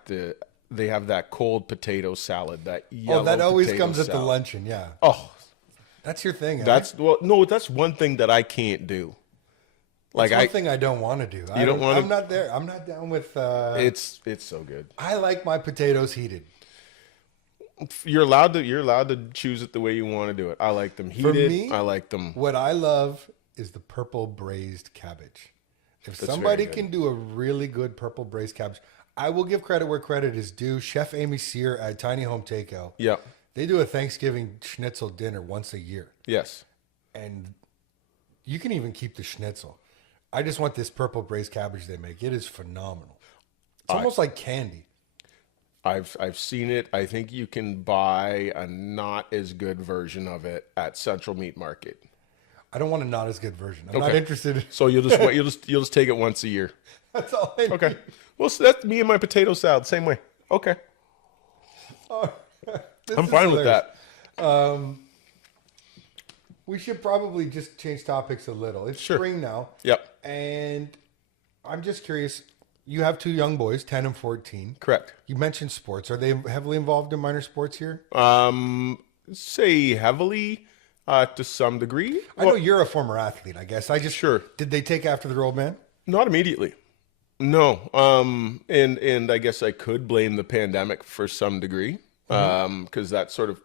they have that cold potato salad, that yellow that always potato comes at the salad. luncheon, yeah. Oh, That's your thing. that's one thing that I can't do. Like That's one thing I don't want to do. You don't want to. I'm not there. I'm not down with. It's so good. I like my potatoes heated. You're allowed to choose it the way you want to do it. I like them heated. me, I like them. What I love is the purple braised cabbage. If That's somebody very good. can do a really good purple braised cabbage, I will give credit where credit is due. Chef Amy Sear at Tiny Home Takeout. Yeah. They do a Thanksgiving schnitzel dinner once a year. Yes. And you can even keep the schnitzel. I just want this purple braised cabbage they make. It is phenomenal. It's almost like candy. I've seen it. I think you can buy a not as good version of it at Central Meat Market. I don't want a not as good version. I'm not interested. So you'll just take it once a year. That's all I need. Okay. Well, so that's me and my potato salad, same way. Okay. I'm fine with that. We should probably just change topics a little. It's spring now. Yep. And I'm just curious. You have two young boys, 10 and 14. Correct. You mentioned sports. Are they heavily involved in minor sports here? Say heavily to some degree. I know you're a former athlete, I guess. Sure. Did they take after their old man? Not immediately. No. And I guess I could blame the pandemic for some degree, because that sort of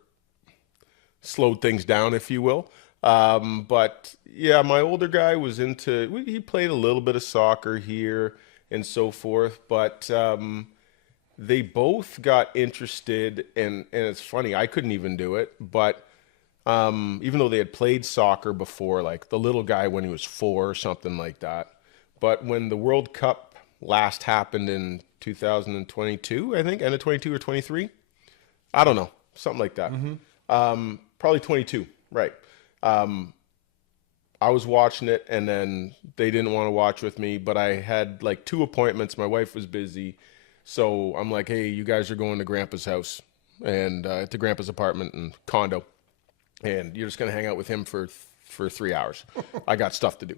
slowed things down, if you will. But yeah, my older guy was he played a little bit of soccer here and so forth, but they both got interested, and it's funny, I couldn't even do it, but even though they had played soccer before, like the little guy when he was 4 or something like that. But when the World Cup last happened in 2022, I think, end of 22 or 23, I don't know, something like that. Probably 22, right. I was watching it, and then they didn't want to watch with me, but I had like 2 appointments. My wife was busy. So I'm like, hey, you guys are going to Grandpa's house and to Grandpa's apartment and condo, and you're just going to hang out with him for 3 hours. I got stuff to do.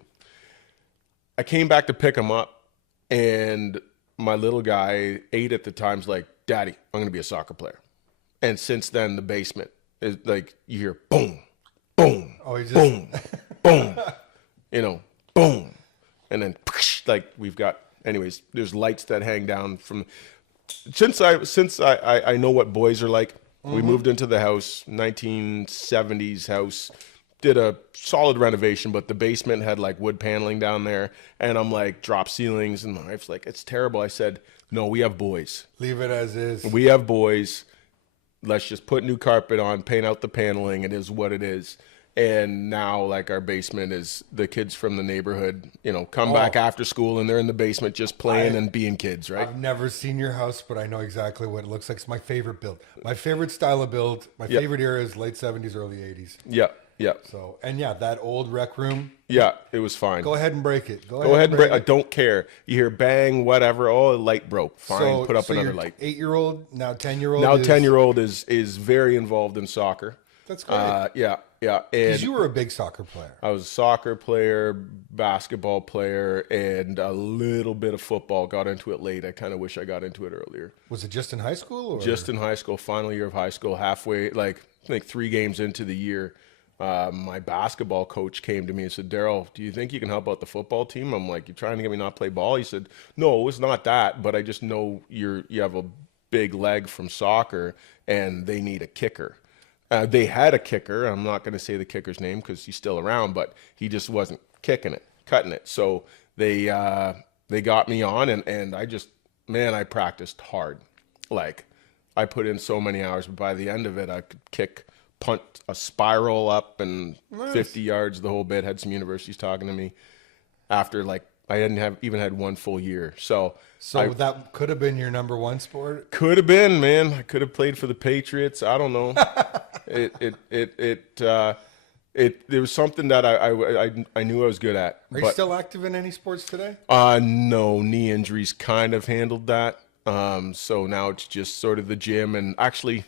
I came back to pick him up, and my little guy, 8 at the time's like, Daddy, I'm going to be a soccer player. And since then, the basement is like, you hear boom, boom, boom, boom, boom. And then like we've got, anyways, there's lights that hang down from, since I know what boys are like. We moved into the house, 1970s house, did a solid renovation, but the basement had like wood paneling down there. And I'm like, drop ceilings. And my wife's like, it's terrible. I said, no, we have boys. Leave it as is. We have boys. Let's just put new carpet on, paint out the paneling. It is what it is. And now, like, our basement is the kids from the neighborhood, come back after school, and they're in the basement just playing and being kids, right? I've never seen your house, but I know exactly what it looks like. It's my favorite build. My favorite style of build. My favorite era is late 70s, early 80s. Yeah. So, and yeah, that old rec room. Yeah, it was fine. Go ahead and break it. Go ahead and break it. I don't care. You hear bang, whatever. Oh, a light broke. Fine, put up another your light. 8-year-old, now 10-year-old. Now 10-year-old is very involved in soccer. That's great. Yeah. yeah. Because And you were a big soccer player. I was a soccer player, basketball player, and a little bit of football. Got into it late. I kind of wish I got into it earlier. Was it just in high school? Or? Just in high school, final year of high school, halfway, like I think 3 games into the year, my basketball coach came to me and said, Darryl, do you think you can help out the football team? I'm like, you trying to get me not play ball? He said, no, it's not that, but I just know you have a big leg from soccer and they need a kicker. They had a kicker. I'm not going to say the kicker's name because he's still around, but he just wasn't cutting it. So they got me on, and I just, man, I practiced hard. Like, I put in so many hours, but by the end of it, I could kick, punt a spiral up and 50 yards, the whole bit. Had some universities talking to me after, like, I hadn't even had 1 full year. So that could have been your number 1 sport? Could have been, man. I could have played for the Patriots. I don't know. There was something that I knew I was good at. Are you still active in any sports today? No, knee injuries kind of handled that. So now it's just sort of the gym, and actually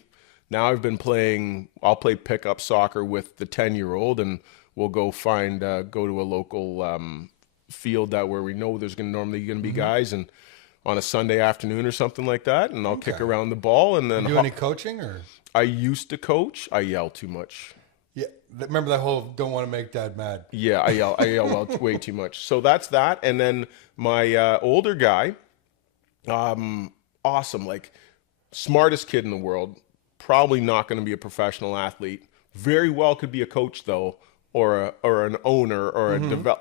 now I've been playing. I'll play pickup soccer with the 10-year-old, and we'll go to a local field that where we know there's normally going to be guys, and on a Sunday afternoon or something like that, and I'll kick around the ball, and then do any coaching or? I used to coach. I yell too much. Yeah, remember that whole "don't want to make Dad mad." Yeah, I yell way too much. So that's that. And then my older guy, awesome, like smartest kid in the world. Probably not going to be a professional athlete. Very well could be a coach though, or an owner, or a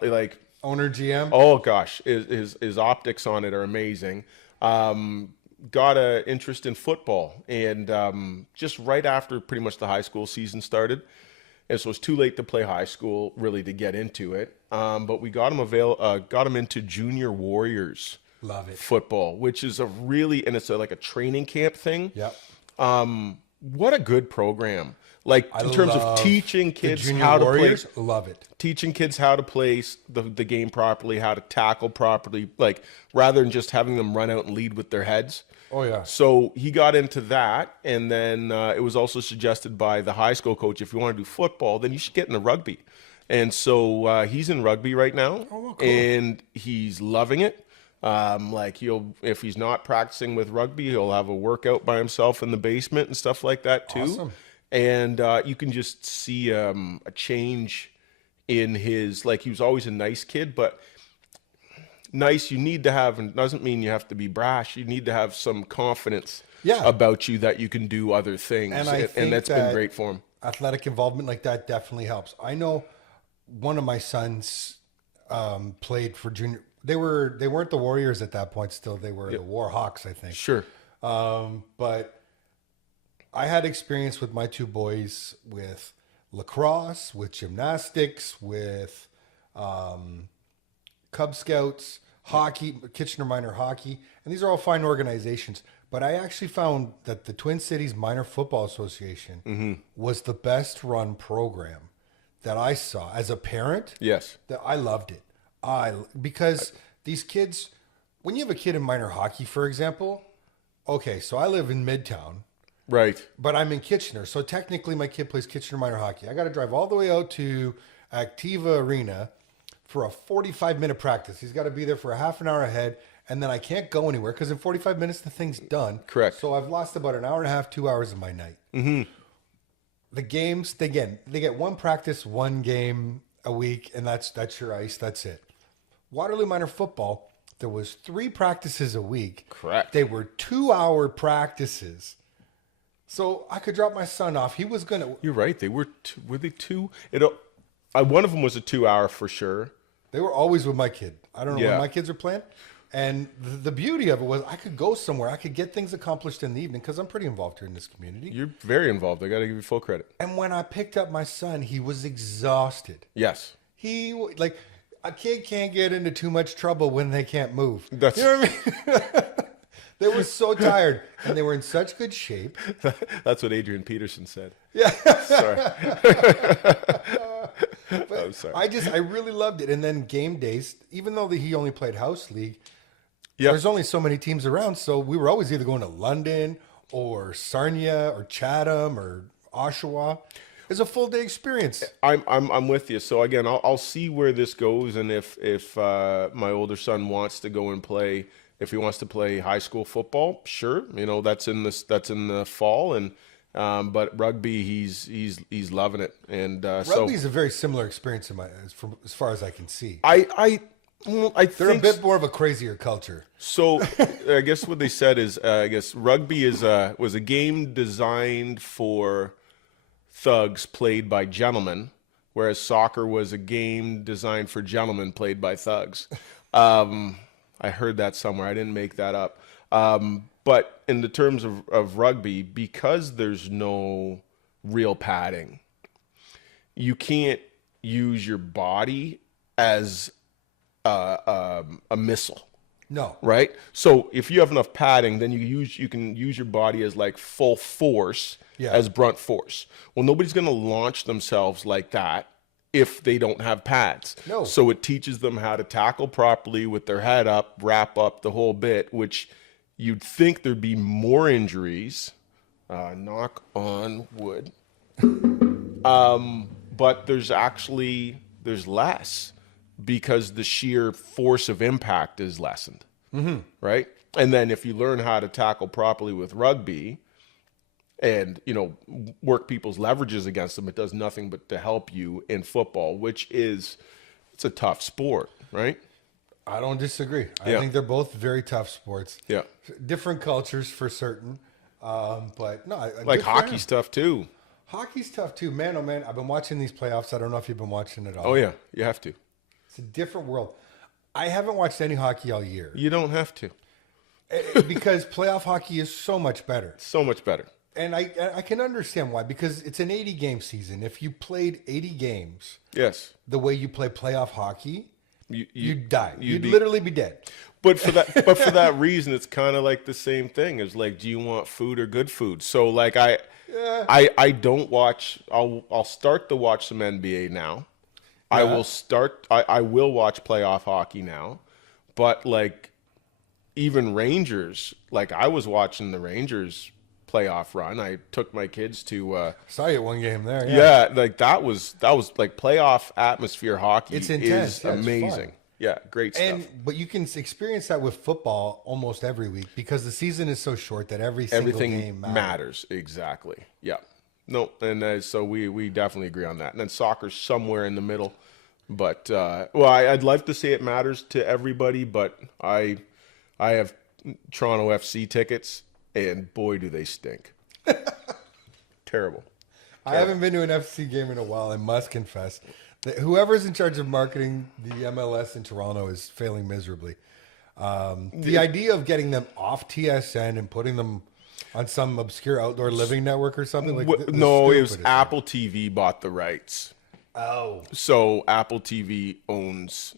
like owner GM. Oh gosh, his optics on it are amazing. Got an interest in football, and just right after pretty much the high school season started, and so it's too late to play high school really to get into it. But we got him into Junior Warriors. Love it. Football, which is it's like a training camp thing. Yep. What a good program. Like in terms of teaching kids how to play. Love it. Teaching kids how to play the game properly, how to tackle properly, like rather than just having them run out and lead with their heads. Oh, yeah. So he got into that, and then it was also suggested by the high school coach, if you want to do football, then you should get into rugby. And so he's in rugby right now, cool. And he's loving it. Like if he's not practicing with rugby, he'll have a workout by himself in the basement and stuff like that too. Awesome. And you can just see a change in his, like, he was always a nice kid, but nice you need to have, and doesn't mean you have to be brash. You need to have some confidence about you that you can do other things. And that's been great for him. Athletic involvement like that definitely helps. I know one of my sons played for junior. They weren't the Warriors at that point still. They were the Warhawks, I think. Sure. But I had experience with my 2 boys with lacrosse, with gymnastics, with Cub Scouts, hockey, Kitchener Minor Hockey, and these are all fine organizations. But I actually found that the Twin Cities Minor Football Association was the best run program that I saw as a parent. Yes. That I loved it. Because these kids, when you have a kid in minor hockey, for example, okay, so I live in Midtown. Right. But I'm in Kitchener. So technically my kid plays Kitchener Minor Hockey. I got to drive all the way out to Activa Arena for a 45-minute practice. He's got to be there for a half an hour ahead. And then I can't go anywhere because in 45 minutes, the thing's done. Correct. So I've lost about an hour and a half, 2 hours of my night. Mm-hmm. The games, they get 1 practice, 1 game a week, and that's your ice. That's it. Waterloo Minor Football, there was 3 practices a week. Correct. They were 2-hour practices. So I could drop my son off. He was going to... You're right. They were they 2? One of them was a 2-hour for sure. They were always with my kid. I don't know when my kids are playing. And the beauty of it was I could go somewhere. I could get things accomplished in the evening because I'm pretty involved here in this community. You're very involved. I got to give you full credit. And when I picked up my son, he was exhausted. Yes. A kid can't get into too much trouble when they can't move. You know what I mean? They were so tired, and they were in such good shape. That's what Adrian Peterson said. Yeah. Sorry. I'm sorry. I really loved it. And then game days, even though he only played house league, there's only so many teams around, so we were always either going to London or Sarnia or Chatham or Oshawa. is a full day experience. I'm with you. So again, I'll see where this goes, and if my older son wants to go and play, if he wants to play high school football, sure, that's in the fall, and but rugby, he's loving it, and Rugby is a very similar experience as far as I can see. They're They're a bit more of a crazier culture. So I guess what they said is, I guess rugby was a game designed for thugs played by gentlemen, whereas soccer was a game designed for gentlemen played by thugs. I heard that somewhere. I didn't make that up. But in the terms of rugby, because there's no real padding, you can't use your body as a missile. No. Right? So if you have enough padding, then you can use your body as like full force, as brunt force. Well, nobody's going to launch themselves like that if they don't have pads. No. So it teaches them how to tackle properly with their head up, wrap up the whole bit, which you'd think there'd be more injuries. Knock on wood. But there's less, because the sheer force of impact is lessened, right? And then if you learn how to tackle properly with rugby and, work people's leverages against them, it does nothing but to help you in football, it's a tough sport, right? I don't disagree. I think they're both very tough sports. Yeah. Different cultures for certain. But no. Like hockey's tough too. Hockey's tough too. Man, oh man, I've been watching these playoffs. I don't know if you've been watching it all. Oh yeah, you have to. It's a different world. I haven't watched any hockey all year. You don't have to. Because playoff hockey is so much better. So much better. And I can understand why, because it's an 80-game season. If you played 80 games the way you play playoff hockey, you'd die. You'd literally be dead. But for that reason, it's kind of like the same thing. It's like, do you want food or good food? So like I don't watch. I'll start to watch some NBA now. I will watch playoff hockey now, but like even Rangers, like I was watching the Rangers playoff run. I took my kids to saw you at one game there. Yeah, like that was like playoff atmosphere hockey. It's intense. Is amazing. Yeah, great stuff. But you can experience that with football almost every week, because the season is so short that everything game matters. Exactly. Yeah. No, and so we definitely agree on that. And then soccer's somewhere in the middle. But I'd like to say it matters to everybody, but I have Toronto FC tickets, and boy, do they stink. Terrible. I haven't been to an FC game in a while, I must confess. Whoever's in charge of marketing the MLS in Toronto is failing miserably. The idea of getting them off TSN and putting them on some obscure outdoor living network or something like that. No, it was Apple TV bought the rights. Oh. So Apple TV owns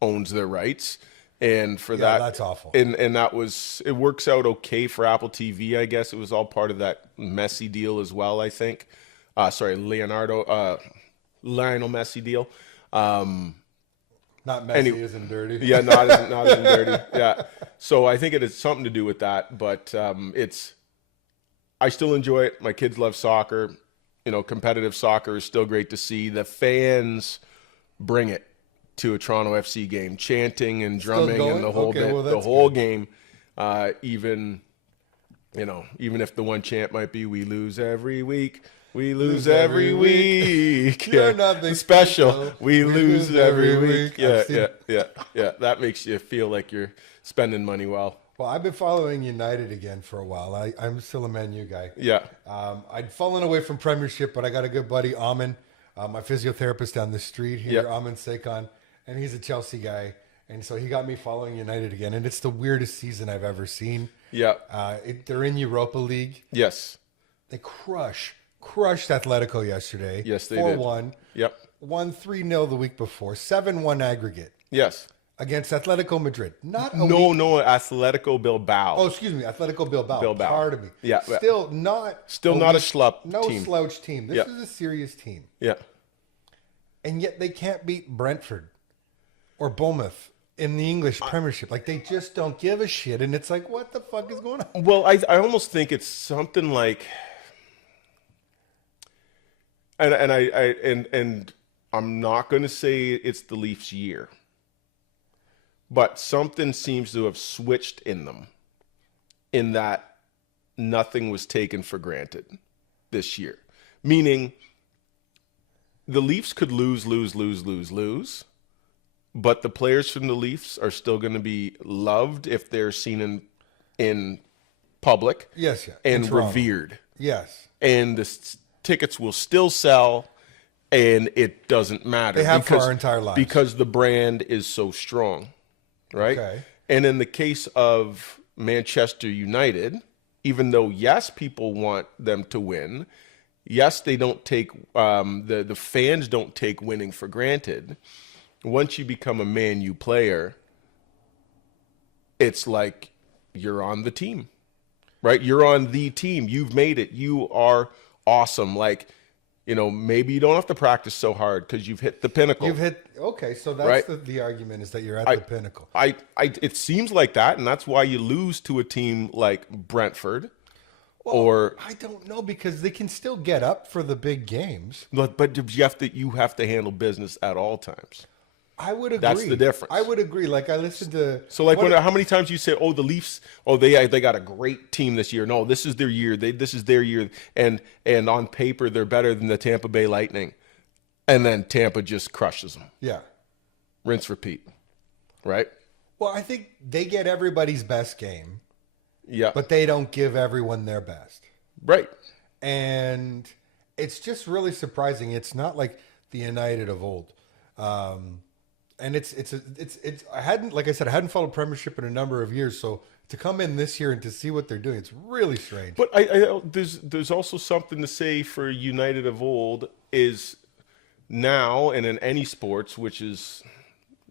their rights. And for that, that's awful. And it works out okay for Apple TV, I guess. It was all part of that Messi deal as well, I think. Lionel Messi deal. Not Messi isn't dirty. Yeah, not as dirty. Yeah. So I think it has something to do with that, but I still enjoy it. My kids love soccer. Competitive soccer is still great to see. The fans bring it to a Toronto FC game, chanting and drumming and the whole game. Even if the one chant might be, "We lose every week. We lose every week. You're nothing special. We lose every week." Yeah. That makes you feel like you're spending money well. Well, I've been following United again for a while. I'm still a Man U guy. Yeah. I'd fallen away from Premiership, but I got a good buddy, Amin, my physiotherapist down the street here, Amin Sekon, and he's a Chelsea guy. And so he got me following United again. And it's the weirdest season I've ever seen. Yeah. They're in Europa League. Yes. They crushed Atletico yesterday. Yes, they 4-1. did. Yep. Won 3-0 the week before. 7-1 aggregate. Yes. Against Atletico Madrid. No, Atletico Bilbao. Oh, excuse me, Atletico Bilbao. Pardon me. Yeah. Still not a schlub no team. Slouch team. This is a serious team. Yeah. And yet they can't beat Brentford or Bournemouth in the English Premiership. Like, they just don't give a shit. And it's like, what the fuck is going on? Well, I almost think it's something like, And I'm not going to say it's the Leafs' year, but something seems to have switched in them, in that nothing was taken for granted this year. Meaning, the Leafs could lose, but the players from the Leafs are still going to be loved if they're seen in public. Yes, yeah. And revered. Yes. And the tickets will still sell, and it doesn't matter. They have for our entire lives. Because the brand is so strong, right? Okay. And in the case of Manchester United, even though, yes, people want them to win, yes, they don't take the fans don't take winning for granted. Once you become a Man U player, it's like you're on the team, right? You're on the team. You've made it. You are awesome. Like, you know, maybe you don't have to practice so hard because you've hit the pinnacle. Okay, so that's right? the argument is that you're at the pinnacle. It seems like that, and that's why you lose to a team like Brentford. Well, or I don't know, because they can still get up for the big games. But you have to handle business at all times. I would agree. That's the difference. I would agree. Like, I listened to... So, like, how many times you say, oh, the Leafs, oh, they got a great team this year. No, this is their year. This is their year. And on paper, they're better than the Tampa Bay Lightning. And then Tampa just crushes them. Yeah. Rinse, repeat. Right? Well, I think they get everybody's best game. Yeah. But they don't give everyone their best. Right. And it's just really surprising. It's not like the United of old. And I hadn't followed Premiership in a number of years, so to come in this year and to see what they're doing, it's really strange. But there's also something to say for United of old is now, and in any sports, which is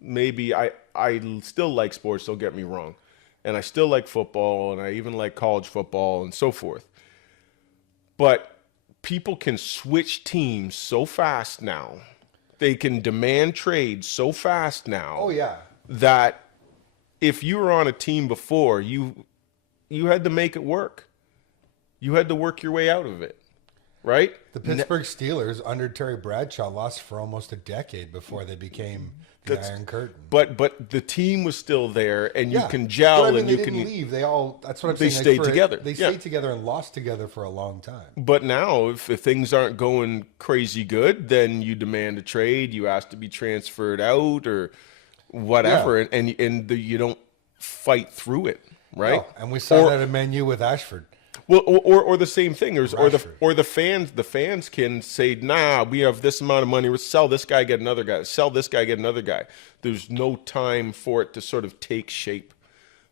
maybe I still like sports, don't get me wrong, and I still like football, and I even like college football and so forth. But people can switch teams so fast now. They can demand trades so fast now. Oh, yeah. That if you were on a team before, you had to make it work. You had to work your way out of it, right? The Pittsburgh Steelers under Terry Bradshaw lost for almost a decade before they became the Iron Curtain. But the team was still there, and you can gel, but, I mean, and they you didn't can leave. They all. That's what I'm saying. They stayed together. They stayed together and lost together for a long time. But now, if things aren't going crazy good, then you demand a trade. You ask to be transferred out or whatever, and you don't fight through it, right? No, and we saw that in Man U with Ashford. Well, or the same thing, or the fans can say, nah, we have this amount of money. We'll sell this guy, get another guy. Sell this guy, get another guy. There's no time for it to sort of take shape.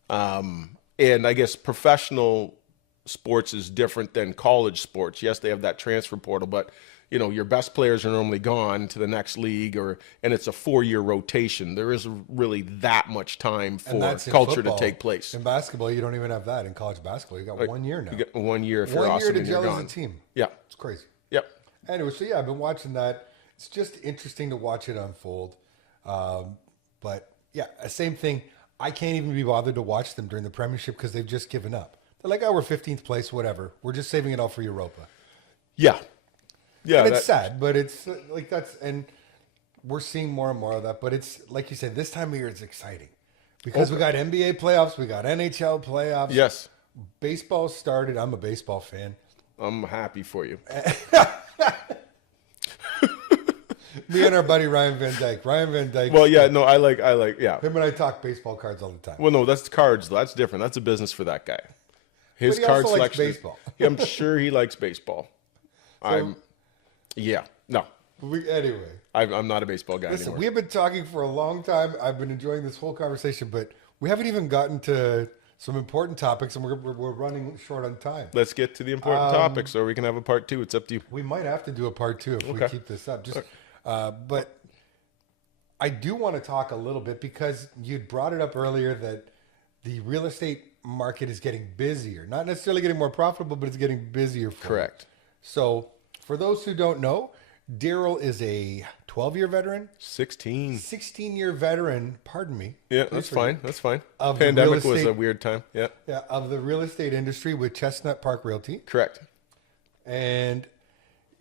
And I guess professional sports is different than college sports. Yes, they have that transfer portal, but you know, your best players are normally gone to the next league, and it's a 4-year rotation. There isn't really that much time for culture to take place. In basketball, you don't even have that. In college basketball, you got 1 year now. You got 1 year if you're awesome and you're gone. 1 year to gel as a team. Yeah. It's crazy. Yep. Anyway, so yeah, I've been watching that. It's just interesting to watch it unfold. But yeah, same thing. I can't even be bothered to watch them during the Premiership because they've just given up. They're like, oh, we're 15th place, whatever. We're just saving it all for Europa. Yeah. Yeah, and it's sad, but it's like and we're seeing more and more of that. But it's like you said, this time of year it's exciting because we got NBA playoffs, we got NHL playoffs. Yes, baseball started. I'm a baseball fan. I'm happy for you. Me and our buddy Ryan Van Dyke. Well, yeah, no, I like, yeah. Him and I talk baseball cards all the time. Well, no, that's cards. That's different. That's a business for that guy. His card also selection. Likes baseball. I'm sure he likes baseball. Yeah, no. Anyway. I'm not a baseball guy Listen, anymore. we have been talking for a long time. I've been enjoying this whole conversation, but we haven't even gotten to some important topics, and we're running short on time. Let's get to the important topics, or we can have a part 2. It's up to you. We might have to do a part 2 if we keep this up. But I do want to talk a little bit because you'd brought it up earlier that the real estate market is getting busier. Not necessarily getting more profitable, but it's getting busier for Correct. You. So for those who don't know, Darryl is a 12-year veteran. 16-year veteran, pardon me. Yeah, that's fine. That's fine. Of Pandemic was a weird time. Yeah. Yeah, of the real estate industry with Chestnut Park Realty. Correct. And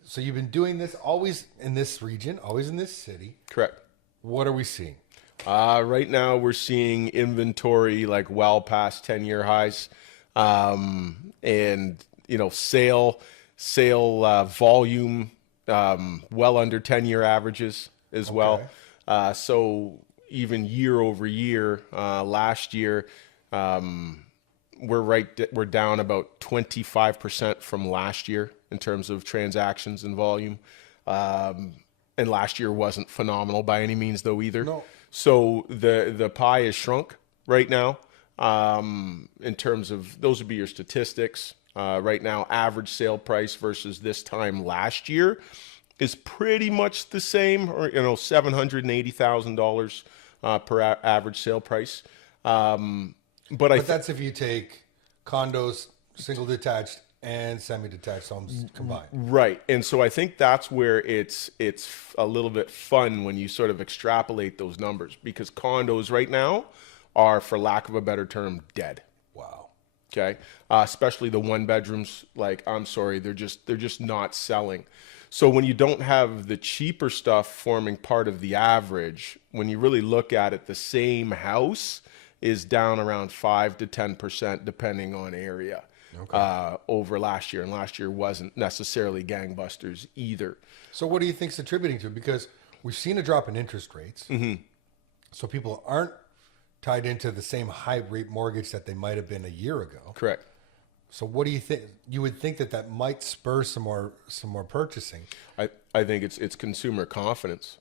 So you've been doing this always in this region, always in this city. Correct. What are we seeing? Right now we're seeing inventory like well past 10-year highs, and sale volume well under 10-year averages as well. So even year over year, last year we're down about 25% from last year in terms of transactions and volume. And last year wasn't phenomenal by any means though either. No. So the pie is shrunk right now. In terms of, those would be your statistics. Right now, average sale price versus this time last year is pretty much the same, or $780,000 per average sale price. But that's if you take condos, single detached, and semi-detached homes combined. Right. And so I think that's where it's a little bit fun when you sort of extrapolate those numbers, because condos right now are, for lack of a better term, dead. Wow. Okay. Especially the one bedrooms, like, I'm sorry, they're just not selling. So when you don't have the cheaper stuff forming part of the average, when you really look at it, the same house is down around 5 to 10% depending on area. Over last year, and last year wasn't necessarily gangbusters either. So what do you think's attributing to? Because we've seen a drop in interest rates, so people aren't tied into the same high rate mortgage that they might have been a year ago. Correct. So what do you think? You would think that might spur some more purchasing. I think it's consumer confidence.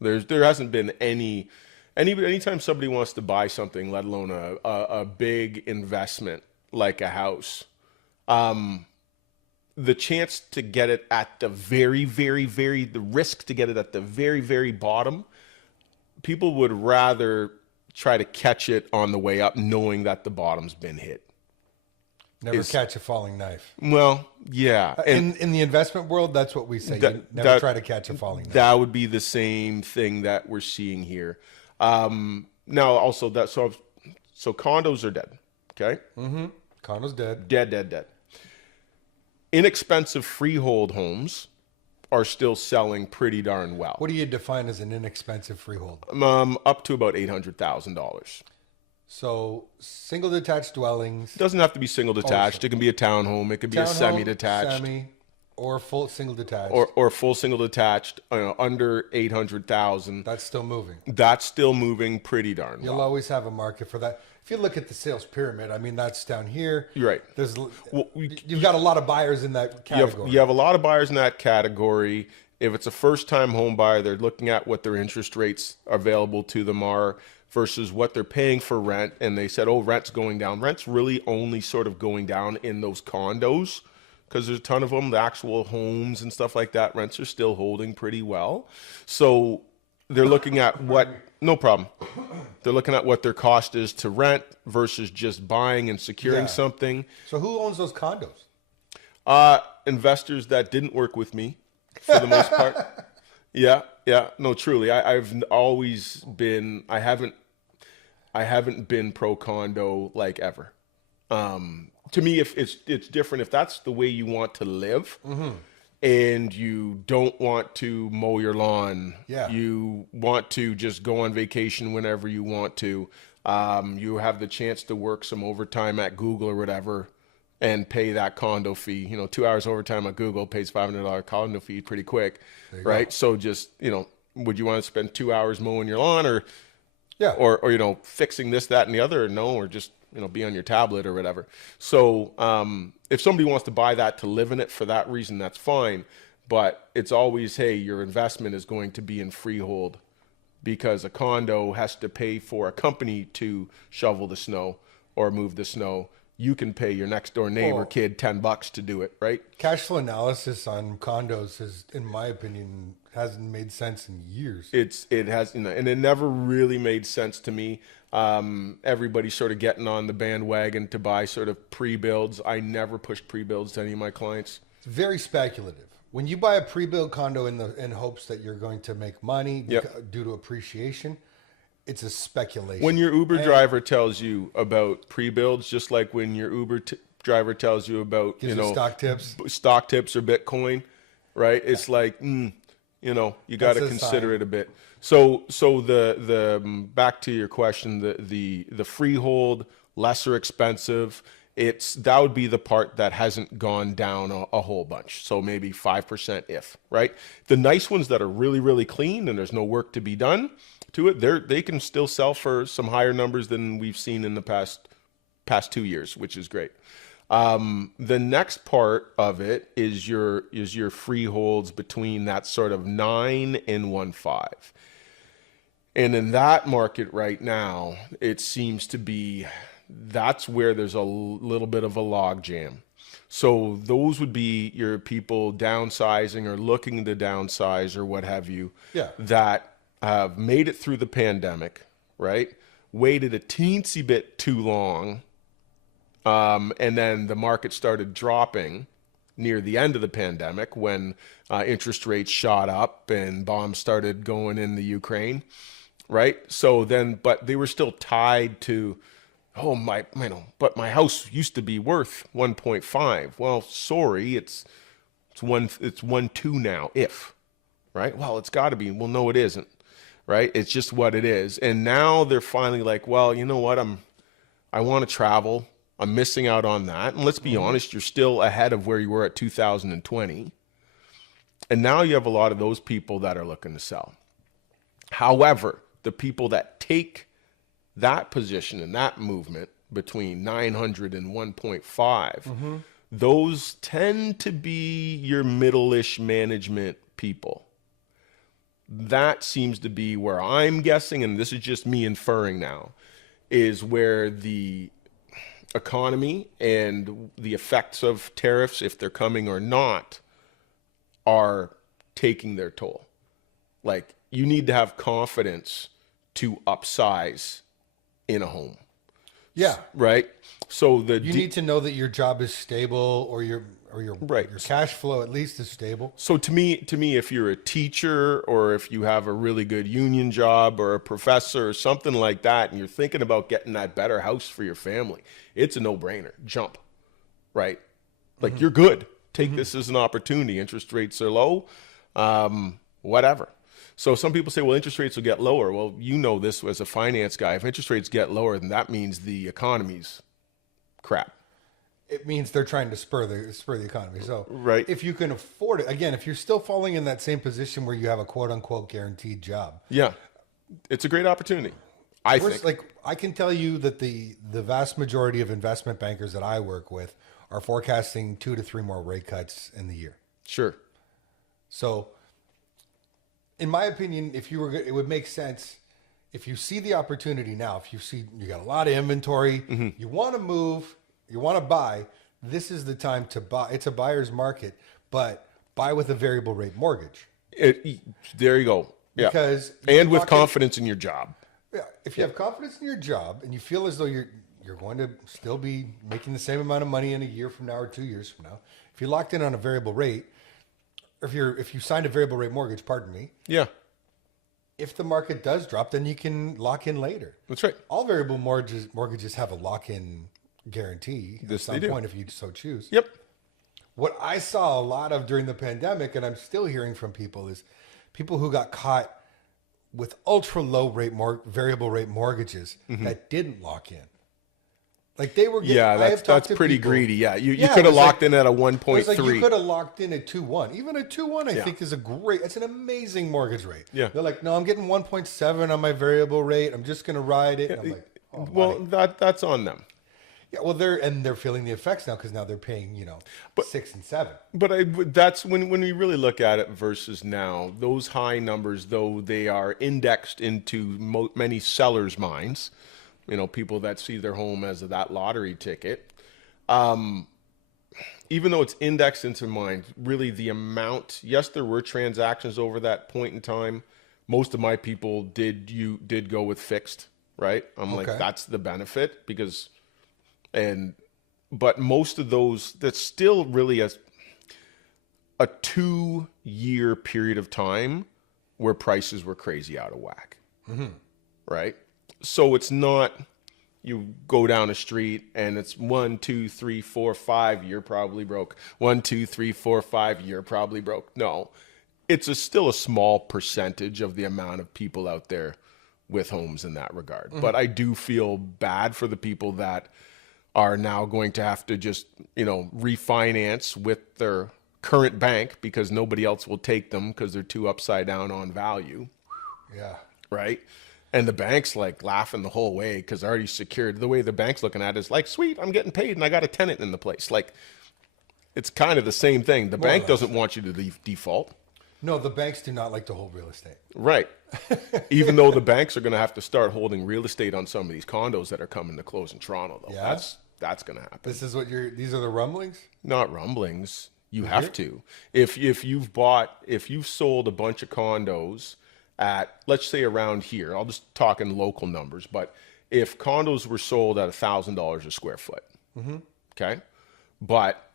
There hasn't been anytime somebody wants to buy something, let alone a big investment like a house, the chance to get it at the the risk to get it at the very, very bottom, people would rather try to catch it on the way up knowing that the bottom's been hit. Never catch a falling knife. Well, yeah. In the investment world, that's what we say. You never try to catch a falling knife. That would be the same thing that we're seeing here. Now, also, so condos are dead, okay? Mm-hmm. Condos dead. Dead. Inexpensive freehold homes are still selling pretty darn well. What do you define as an inexpensive freehold? Up to about $800,000. So single detached dwellings. It doesn't have to be single detached. It can be a townhome. It could be a semi-detached. Or full single detached. Or full single detached, under 800,000. That's still moving. That's still moving pretty darn well. You'll always have a market for that. If you look at the sales pyramid, I mean, that's down here. You're right. You've got a lot of buyers in that category. You have a lot of buyers in that category. If it's a first-time home buyer, they're looking at what their interest rates available to them are versus what they're paying for rent. And they said, oh, rent's going down. Rent's really only sort of going down in those condos, because there's a ton of them, the actual homes and stuff like that. Rents are still holding pretty well. So they're looking at no problem. They're looking at what their cost is to rent versus just buying and securing something. So who owns those condos? Investors that didn't work with me for the most part. Yeah. No, truly. I've always been, I haven't been pro condo like ever. To me, if it's different, if that's the way you want to live, and you don't want to mow your lawn, you want to just go on vacation whenever you want to, you have the chance to work some overtime at Google or whatever and pay that condo fee. 2 hours overtime at Google pays $500 condo fee pretty quick, right? Go. So just, would you want to spend 2 hours mowing your lawn or fixing this, that, and the other? No, or just, be on your tablet or whatever. So if somebody wants to buy that to live in it for that reason, that's fine. But it's always, hey, your investment is going to be in freehold, because a condo has to pay for a company to shovel the snow or move the snow. You can pay your next door neighbor kid $10 to do it, right? Cash flow analysis on condos is, in my opinion, hasn't made sense in years. It has, and it never really made sense to me. Everybody's sort of getting on the bandwagon to buy sort of pre-builds. I never pushed pre-builds to any of my clients. It's very speculative. When you buy a pre-built condo in hopes that you're going to make money due to appreciation, it's a speculation. When your Uber driver tells you about pre-builds, just like when your Uber driver tells you about, stock tips or Bitcoin, right? It's like, you know, you got to That's a consider sign. it a bit. So the back to your question, the freehold, lesser expensive. That would be the part that hasn't gone down a whole bunch. So maybe 5% if, right? The nice ones that are really, really clean and there's no work to be done to it, they can still sell for some higher numbers than we've seen in the past 2 years, which is great. The next part of it is your freeholds between that sort of 9 and 1.5. And in that market right now, it seems to be that's where there's a little bit of a log jam. So those would be your people downsizing or looking to downsize or what have you, Yeah. that have made it through the pandemic, right? Waited a teensy bit too long, and then the market started dropping near the end of the pandemic when interest rates shot up and bombs started going in the Ukraine, right? So then, but they were still tied to, but my house used to be worth 1.5. Well, sorry, it's 1.2 now, right? Well, it's got to be. Well, no, it isn't, right? It's just what it is. And now they're finally like, well, you know what? I want to travel. I'm missing out on that. And let's be honest, you're still ahead of where you were at 2020. And now you have a lot of those people that are looking to sell. However, the people that take that position and that movement between 900 and 1.5, those tend to be your middle-ish management people. That seems to be where I'm guessing, and this is just me inferring now, is where the economy and the effects of tariffs, if they're coming or not, are taking their toll. Like, you need to have confidence to upsize in a home. Yeah. Right? So You need to know that your job is stable, or your Right. your cash flow at least is stable. So to me, if you're a teacher or if you have a really good union job or a professor or something like that, and you're thinking about getting that better house for your family, it's a no-brainer. Jump, right? Like, you're good. Take this as an opportunity. Interest rates are low, whatever. So some people say, well, interest rates will get lower. Well, you know this as a finance guy. If interest rates get lower, then that means the economy's crap. It means they're trying to spur the economy. So Right. if you can afford it, again, if you're still falling in that same position where you have a quote unquote guaranteed job, Yeah, it's a great opportunity, I think. like I can tell you that the vast majority of investment bankers that I work with are forecasting 2 to 3 more rate cuts in the year. Sure. So, in my opinion, it would make sense if you see the opportunity now. If you see you got a lot of inventory, you want to move, you want to buy. This is the time to buy. It's a buyer's market, but buy with a variable rate mortgage. There you go. Yeah. Because and with confidence in your job. Yeah, if you have confidence in your job and you feel as though you're going to still be making the same amount of money in a year from now or 2 years from now, if you're locked in on a variable rate, or if you signed a variable rate mortgage, pardon me, Yeah, if the market does drop, then you can lock in later. that's right. All variable mortgages have a lock-in guarantee at This some they do. point if you so choose. Yep. What I saw a lot of during the pandemic, and I'm still hearing from people, is people who got caught with ultra low rate variable rate mortgages that didn't lock in. Like they were getting, Yeah, I have talked that's to pretty people- greedy. Yeah, you Yeah, could it have was locked like- in at a It was like you 1.3. could have locked in at 2.1. Even a 2.1, I Yeah. think, is it's an amazing mortgage rate. Yeah. They're like, no, I'm getting 1.7 on my variable rate. I'm just going to ride it. And I'm like, oh, Well, buddy. that's on them. Yeah, well, they're feeling the effects now because now they're paying 6 and 7. But that's when we really look at it versus now. Those high numbers, though they are indexed into many sellers' minds, people that see their home as that lottery ticket. Even though it's indexed into mind, really the amount. Yes, there were transactions over that point in time. Most of my people did go with fixed, right? I'm like, Okay. that's the benefit but most of those, that's still really a 2-year period of time where prices were crazy out of whack, right? So it's not you go down a street and it's 1, 2, 3, 4, 5, you're probably broke. 1, 2, 3, 4, 5, you're probably broke. No, it's still a small percentage of the amount of people out there with homes in that regard. Mm-hmm. But I do feel bad for the people that are now going to have to just, refinance with their current bank because nobody else will take them because they're too upside down on value. Yeah. Right. And the bank's like laughing the whole way because already secured. The way the bank's looking at it is like, sweet, I'm getting paid and I got a tenant in the place. Like, it's kind of the same thing. The bank doesn't want you to default. No, the banks do not like to hold real estate. Right. Even though the banks are going to have to start holding real estate on some of these condos that are coming to close in Toronto, though. Yeah. That's going to happen. This is these are the rumblings? Not rumblings. You have to. If you've sold a bunch of condos at, let's say around here, I'll just talk in local numbers, but if condos were sold at $1,000 a square foot, okay, but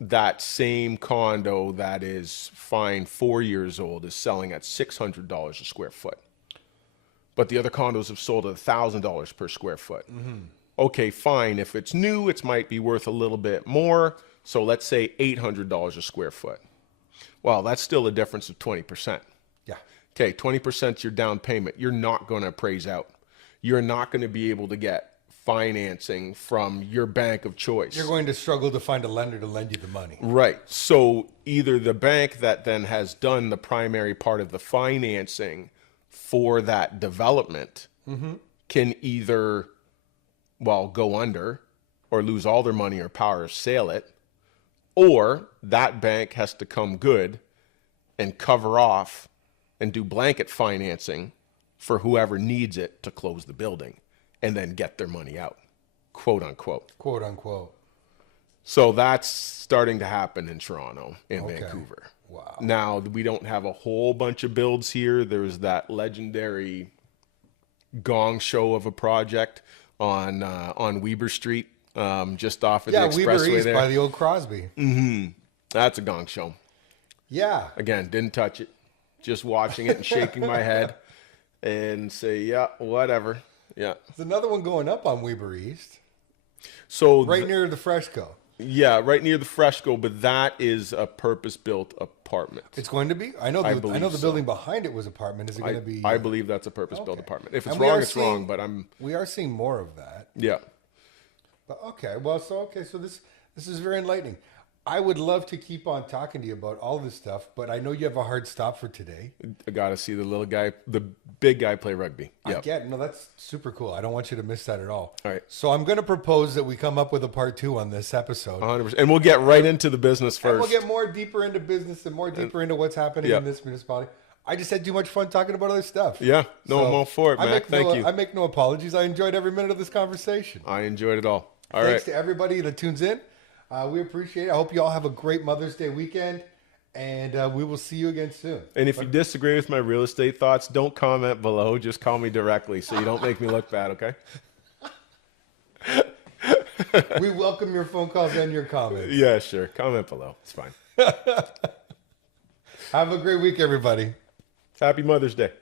that same condo that is fine 4 years old is selling at $600 a square foot, but the other condos have sold at $1,000 per square foot. Okay, fine. If it's new, it might be worth a little bit more. So let's say $800 a square foot. Well, that's still a difference of 20%. Yeah. Okay, 20% is your down payment. You're not going to appraise out. You're not going to be able to get financing from your bank of choice. You're going to struggle to find a lender to lend you the money. Right. So either the bank that then has done the primary part of the financing for that development can either, go under or lose all their money or power of sale it, or that bank has to come good and cover off and do blanket financing for whoever needs it to close the building and then get their money out, quote unquote. Quote unquote. So that's starting to happen in Toronto and Vancouver. Wow. Now, we don't have a whole bunch of builds here. There's that legendary gong show of a project on Weber Street, just off of the expressway Weber East there. by the old Crosby. That's a gong show. Yeah. Again, didn't touch it. Just watching it and shaking my head and say, yeah, whatever. Yeah. There's another one going up on Weber East. So right near the Fresco. Yeah, right near the Fresco, but that is a purpose-built apartment. It's going to be? I know the building behind it was apartment. Is it going to be? I believe that's a purpose-built apartment. If it's wrong, it's wrong, but we are seeing more of that. Yeah. But so this is very enlightening. I would love to keep on talking to you about all this stuff, but I know you have a hard stop for today. I got to see the big guy play rugby. Yep. I get it. No, that's super cool. I don't want you to miss that at all. All right. So I'm going to propose that we come up with a part 2 on this episode. 100%. And we'll get right into the business first. And we'll get more deeper into business and more deeper into what's happening in this municipality. I just had too much fun talking about other stuff. Yeah. No, I'm all for it, Mac. Thank you. I make no apologies. I enjoyed every minute of this conversation. I enjoyed it all. Thanks to everybody that tunes in. We appreciate it. I hope you all have a great Mother's Day weekend, and we will see you again soon. And if you disagree with my real estate thoughts, don't comment below. Just call me directly so you don't make me look bad, okay? We welcome your phone calls and your comments. Yeah, sure. Comment below. It's fine. Have a great week, everybody. Happy Mother's Day.